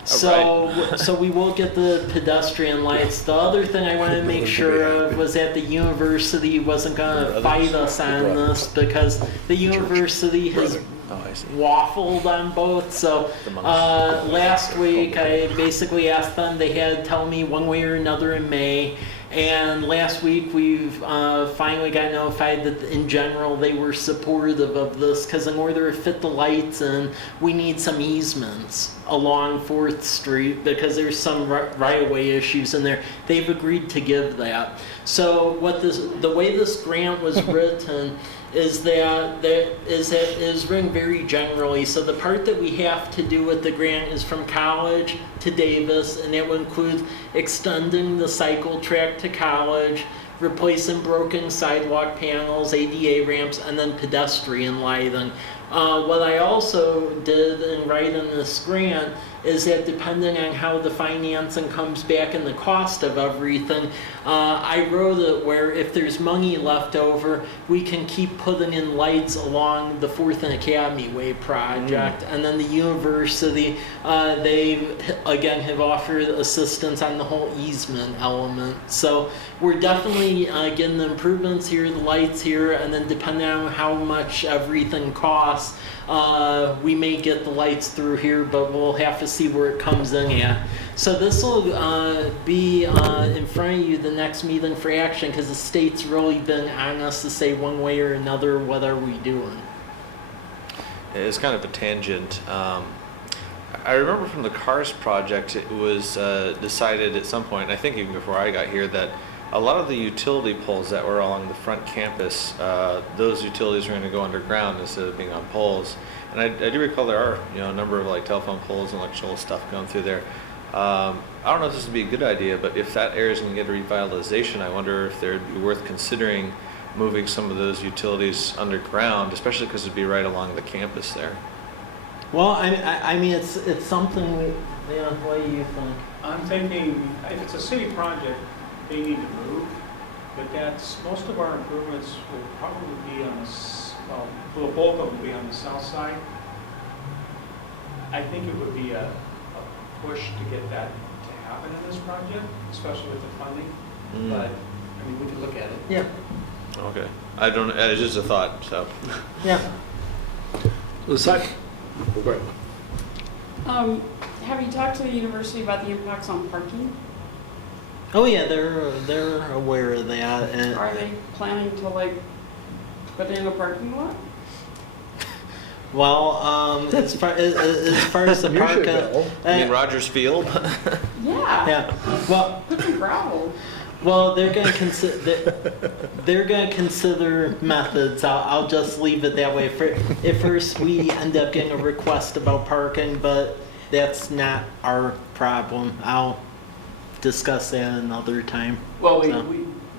So we will get the pedestrian lights. The other thing I wanted to make sure of was that the university wasn't going to fight us on this, because the university has waffled on both. So last week I basically asked them, they had to tell me one way or another in May. And last week we've finally got notified that in general they were supportive of this, because in order to fit the lights in, we need some easements along 4th Street because there's some right-of-way issues in there. They've agreed to give that. So the way this grant was written is that it is written very generally. So the part that we have to do with the grant is from College to Davis, and that will include extending the cycle track to College, replacing broken sidewalk panels, ADA ramps, and then pedestrian lighting. What I also did in writing this grant is that depending on how the financing comes back and the cost of everything, I wrote it where if there's money left over, we can keep putting in lights along the 4th and Academy Way project. And then the university, they again have offered assistance on the whole easement element. So we're definitely getting the improvements here, the lights here, and then depending on how much everything costs, we may get the lights through here, but we'll have to see where it comes in at. So this will be in front of you the next meeting for action, because the state's really been on us to say one way or another, what are we doing? It's kind of a tangent. I remember from the CARS project, it was decided at some point, and I think even before I got here, that a lot of the utility poles that were along the front campus, those utilities are going to go underground instead of being on poles. And I do recall there are, a number of like telephone poles and electrical stuff going through there. I don't know if this would be a good idea, but if that area is going to get a revitalization, I wonder if it would be worth considering moving some of those utilities underground, especially because it'd be right along the campus there. Well, I mean, it's something. What do you think? I'm thinking if it's a city project, they need to move, but most of our improvements will probably be on the bulk of them will be on the south side. I think it would be a push to get that to happen in this project, especially with the funding. But I mean, we could look at it. Yeah. Okay. I don't. It's just a thought. So. Yeah. The side. Go ahead. Have you talked to the university about the impacts on parking? Oh yeah, they're aware of that. And are they planning to But in a parking lot? Well, as far as the You park, should know. I mean, Rogers Field? Yeah. yeah. Well, Put some gravel. well, they're gonna consider they're gonna consider methods. I'll just leave it that way. At first, we end up getting a request about parking, but that's not our problem. I'll discuss that another time. Well, So-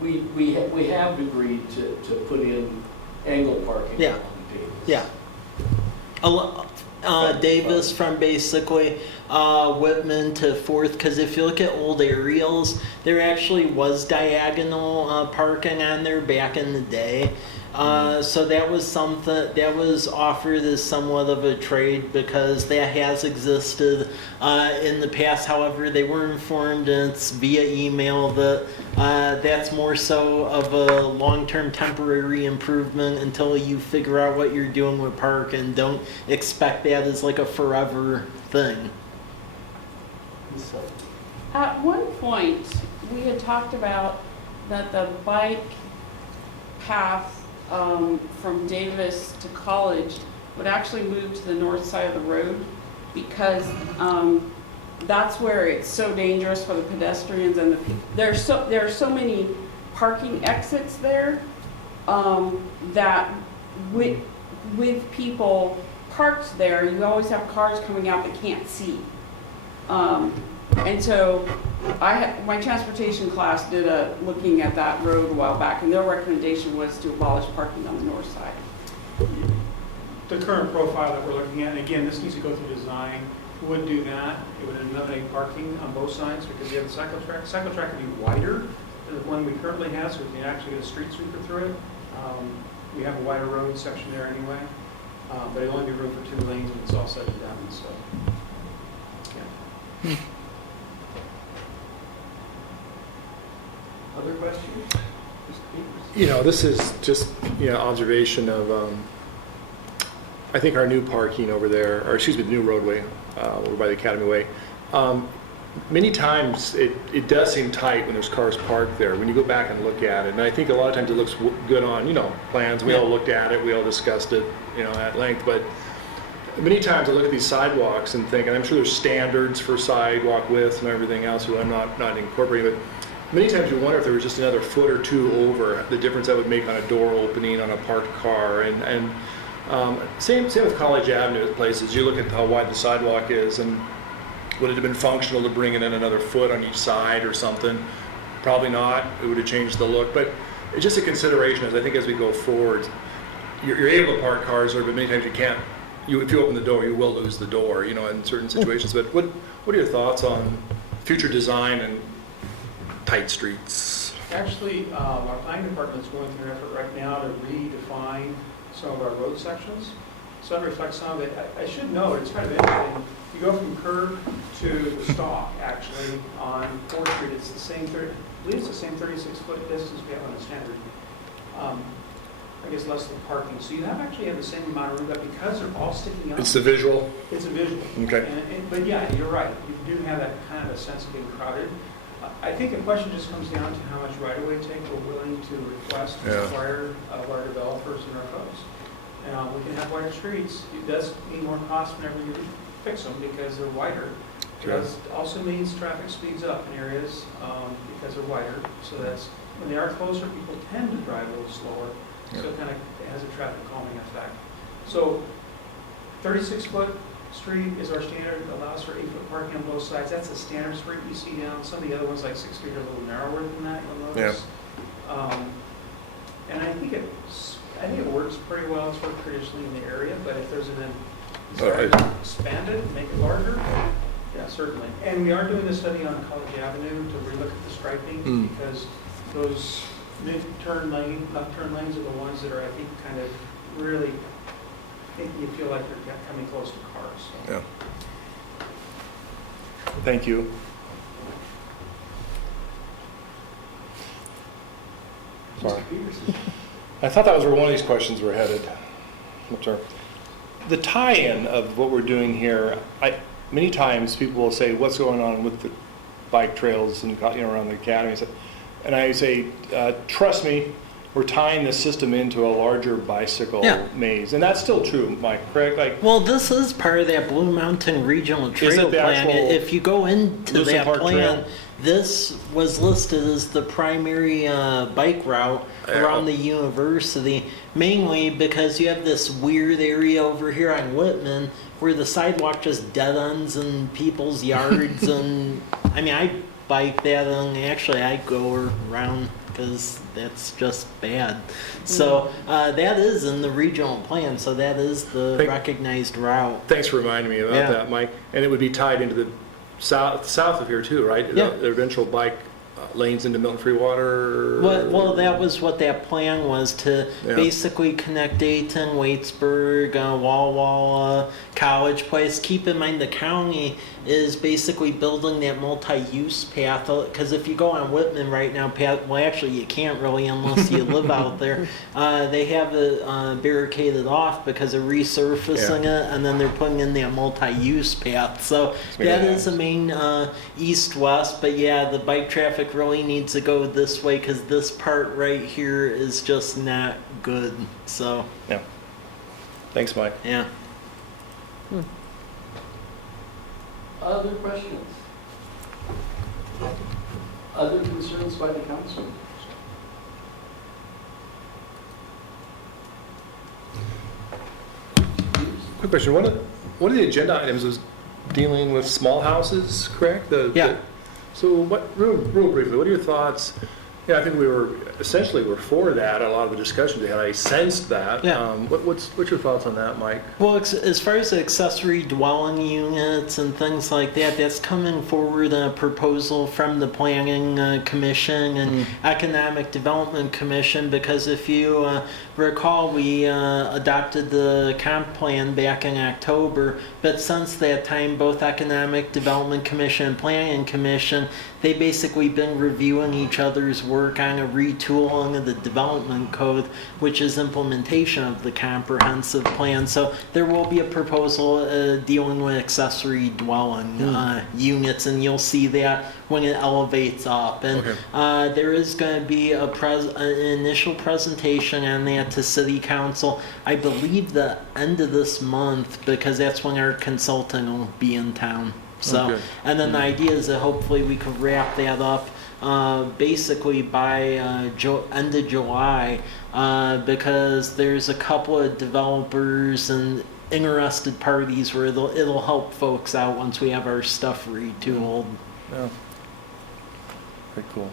we have agreed to put in angled parking Yeah. along Davis. Yeah. Davis from basically Whitman to Fourth, because if you look at old aerials, there actually was diagonal parking on there back in the day. So that was something that was offered as somewhat of a trade because that has existed in the past. However, they were informed, and it's via email, that that's more so of a long-term temporary improvement until you figure out what you're doing with park, and don't expect that as like a forever thing. So, At one point, we had talked about that the bike path from Davis to College would actually move to the north side of the road because that's where it's so dangerous for the pedestrians and there are so many parking exits there that with people parked there, you always have cars coming out that can't see. And so my transportation class did a looking at that road a while back, and their recommendation was to abolish parking on the north side. The current profile that we're looking at, and again, this needs to go through design, would do that. It would eliminate parking on both sides because you have the cycle track. Cycle track would be wider than the one we currently have, so we can actually get a street sweeper through it. We have a wider road section there anyway, but it'll only be room for 2 lanes when it's all said and done, so. Yeah. Other questions? This is just, observation of, I think our new parking over there, or excuse me, the new roadway over by the Academy Way. Many times it does seem tight when there's cars parked there, when you go back and look at it. And I think a lot of times it looks good on, plans. We all looked at it, we all discussed it, at length. But many times I look at these sidewalks and think, and I'm sure there's standards for sidewalk width and everything else, so I'm not incorporating, but many times you wonder if there was just another foot or two over, the difference that would make on a door opening on a parked car. And same with College Avenue at places. You look at how wide the sidewalk is, and would it have been functional to bring it in another foot on each side or something? Probably not. It would have changed the look. But it's just a consideration as I think as we go forward. You're able to park cars there, but many times you can't. If you open the door, you will lose the door, in certain situations. But what are your thoughts on future design and tight streets? Actually, our planning department is going through an effort right now to redefine some of our road sections. So that reflects some of it. I should note, it's kind of interesting, you go from curb to the stalk, actually, on 4th Street, it's the same, I believe it's the same 36-foot distance we have on the standard. I guess less than parking. So you actually have the same amount of room, but because they're all sticking up. It's the visual? It's a visual. Okay. But yeah, you're right. You do have that kind of a sense of being crowded. I think the question just comes down to how much right-of-way take we're willing to request and require of our developers and our folks. We can have wider streets. It does mean more cost whenever you fix them because they're wider. It also means traffic speeds up in areas because they're wider. So that's when they are closer, people tend to drive a little slower. So it kind of has a traffic calming effect. So 36-foot street is our standard, allows for 8-foot parking on both sides. That's a standard street you see down. Some of the other ones, like 6 feet, are a little narrower than that, you'll notice. And I think it works pretty well. It's worked traditionally in the area, but if there's an desire to expand it, make it larger, yeah, certainly. And we are doing a study on College Avenue to relook at the striping because those left turn lanes are the ones that are, I think, kind of really make you feel like you're coming close to cars. So. Yeah. Thank you. Sorry. I thought that was where one of these questions were headed. The tie-in of what we're doing here, many times people will say, what's going on with the bike trails and around the academy? And I say, trust me, we're tying the system into a larger bicycle Yeah. maze. And that's still true, Mike, correct? Like, Well, this is part of that Blue Mountain Regional Trail it the Plan. actual If you go into Lewis and that Clark plan, Trail? this was listed as the primary bike route around the university, mainly because you have this weird area over here on Whitman where the sidewalk just dead ends in people's yards. And I mean, I bike that, and actually I go around because that's just bad. So that is in the regional plan, so that is the recognized route. thanks for reminding me about Yeah. that, Mike. And it would be tied into the south of here too, right? Yeah. The eventual bike lanes into Milton Free Water. Well, that was what that plan was, to Yeah. basically connect Dayton, Waitsburg, Walla Walla, College Place. Keep in mind the county is basically building that multi-use path, because if you go on Whitman right now, well actually you can't really unless you live out there. They have it barricaded off because of resurfacing it, and then they're putting in that multi-use path. So that is the main east-west, but yeah, the bike traffic really needs to go this way because this part right here is just not good. So Yeah. Thanks, Mike. yeah. Other questions? Other concerns by the council? Quick question. One of the agenda items was dealing with small houses, correct? Yeah. So what, real briefly, what are your thoughts? Yeah, I think we're for that. A lot of the discussions we had, I sensed that. Yeah. What's your thoughts on that, Mike? Well, as far as the accessory dwelling units and things like that, that's coming forward a proposal from the Planning Commission and Economic Development Commission, because if you recall, we adopted the comp plan back in October, but since that time, both Economic Development Commission and Planning Commission, they basically been reviewing each other's work on a retooling of the development code, which is implementation of the comprehensive plan. So there will be a proposal dealing with accessory dwelling units, and you'll see that when it elevates up. And there is going to be an initial presentation on that to City Council, I believe the end of this month, because that's when our consultant will be in town. So, and then the idea is that hopefully we could wrap that up basically by end of July, because there's a couple of developers and interested parties where it'll help folks out once we have our stuff retooled. Yeah. Very cool.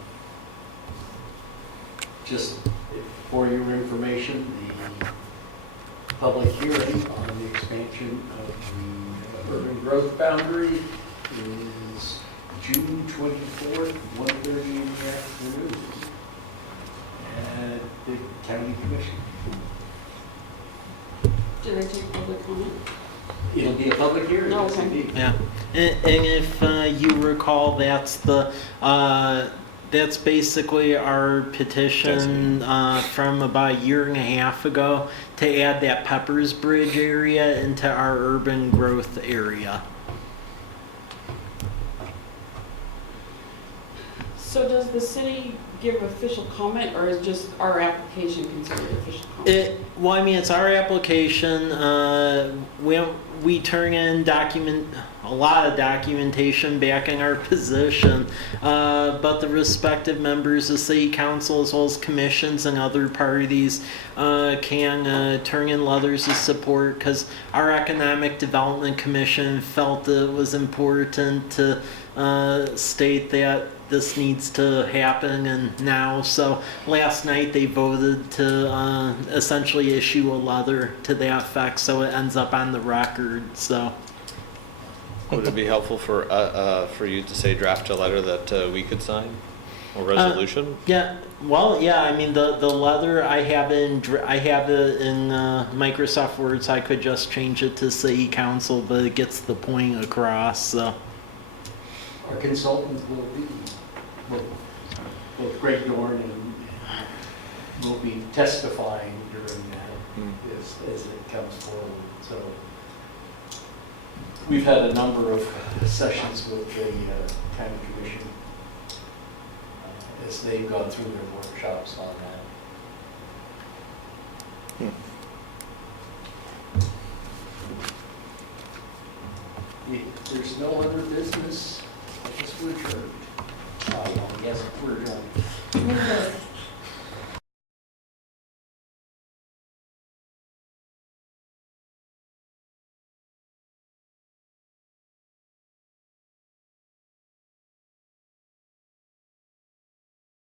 Just for your information, the public hearing on the expansion of the urban growth boundary is June 24th, 1:30 in the afternoon at the county commission. Did I take public comment? It'll be a public hearing. No, yes, okay. indeed. Yeah, and if you recall, that's the that's basically our petition from about a year and a half ago to add that Peppers Bridge area into our urban growth area. So does the city give official comment, or is just our application considered official comment? Well, I mean, it's our application. We turn in a lot of documentation backing our position, but the respective members of City Council, as well as commissions and other parties, can turn in letters of support, because our Economic Development Commission felt it was important to state that this needs to happen and now. So last night they voted to essentially issue a letter to that effect, so it ends up on the record. So Would it be helpful for you to say draft a letter that we could sign, or resolution? yeah, well, yeah. I mean, the letter I have in Microsoft Word, so I could just change it to City Council, but it gets the point across. So Our consultant will be, both Greg Dorn and will be testifying during that as it comes forward. So we've had a number of sessions with the county commission as they've gone through their workshops on that. Minutes.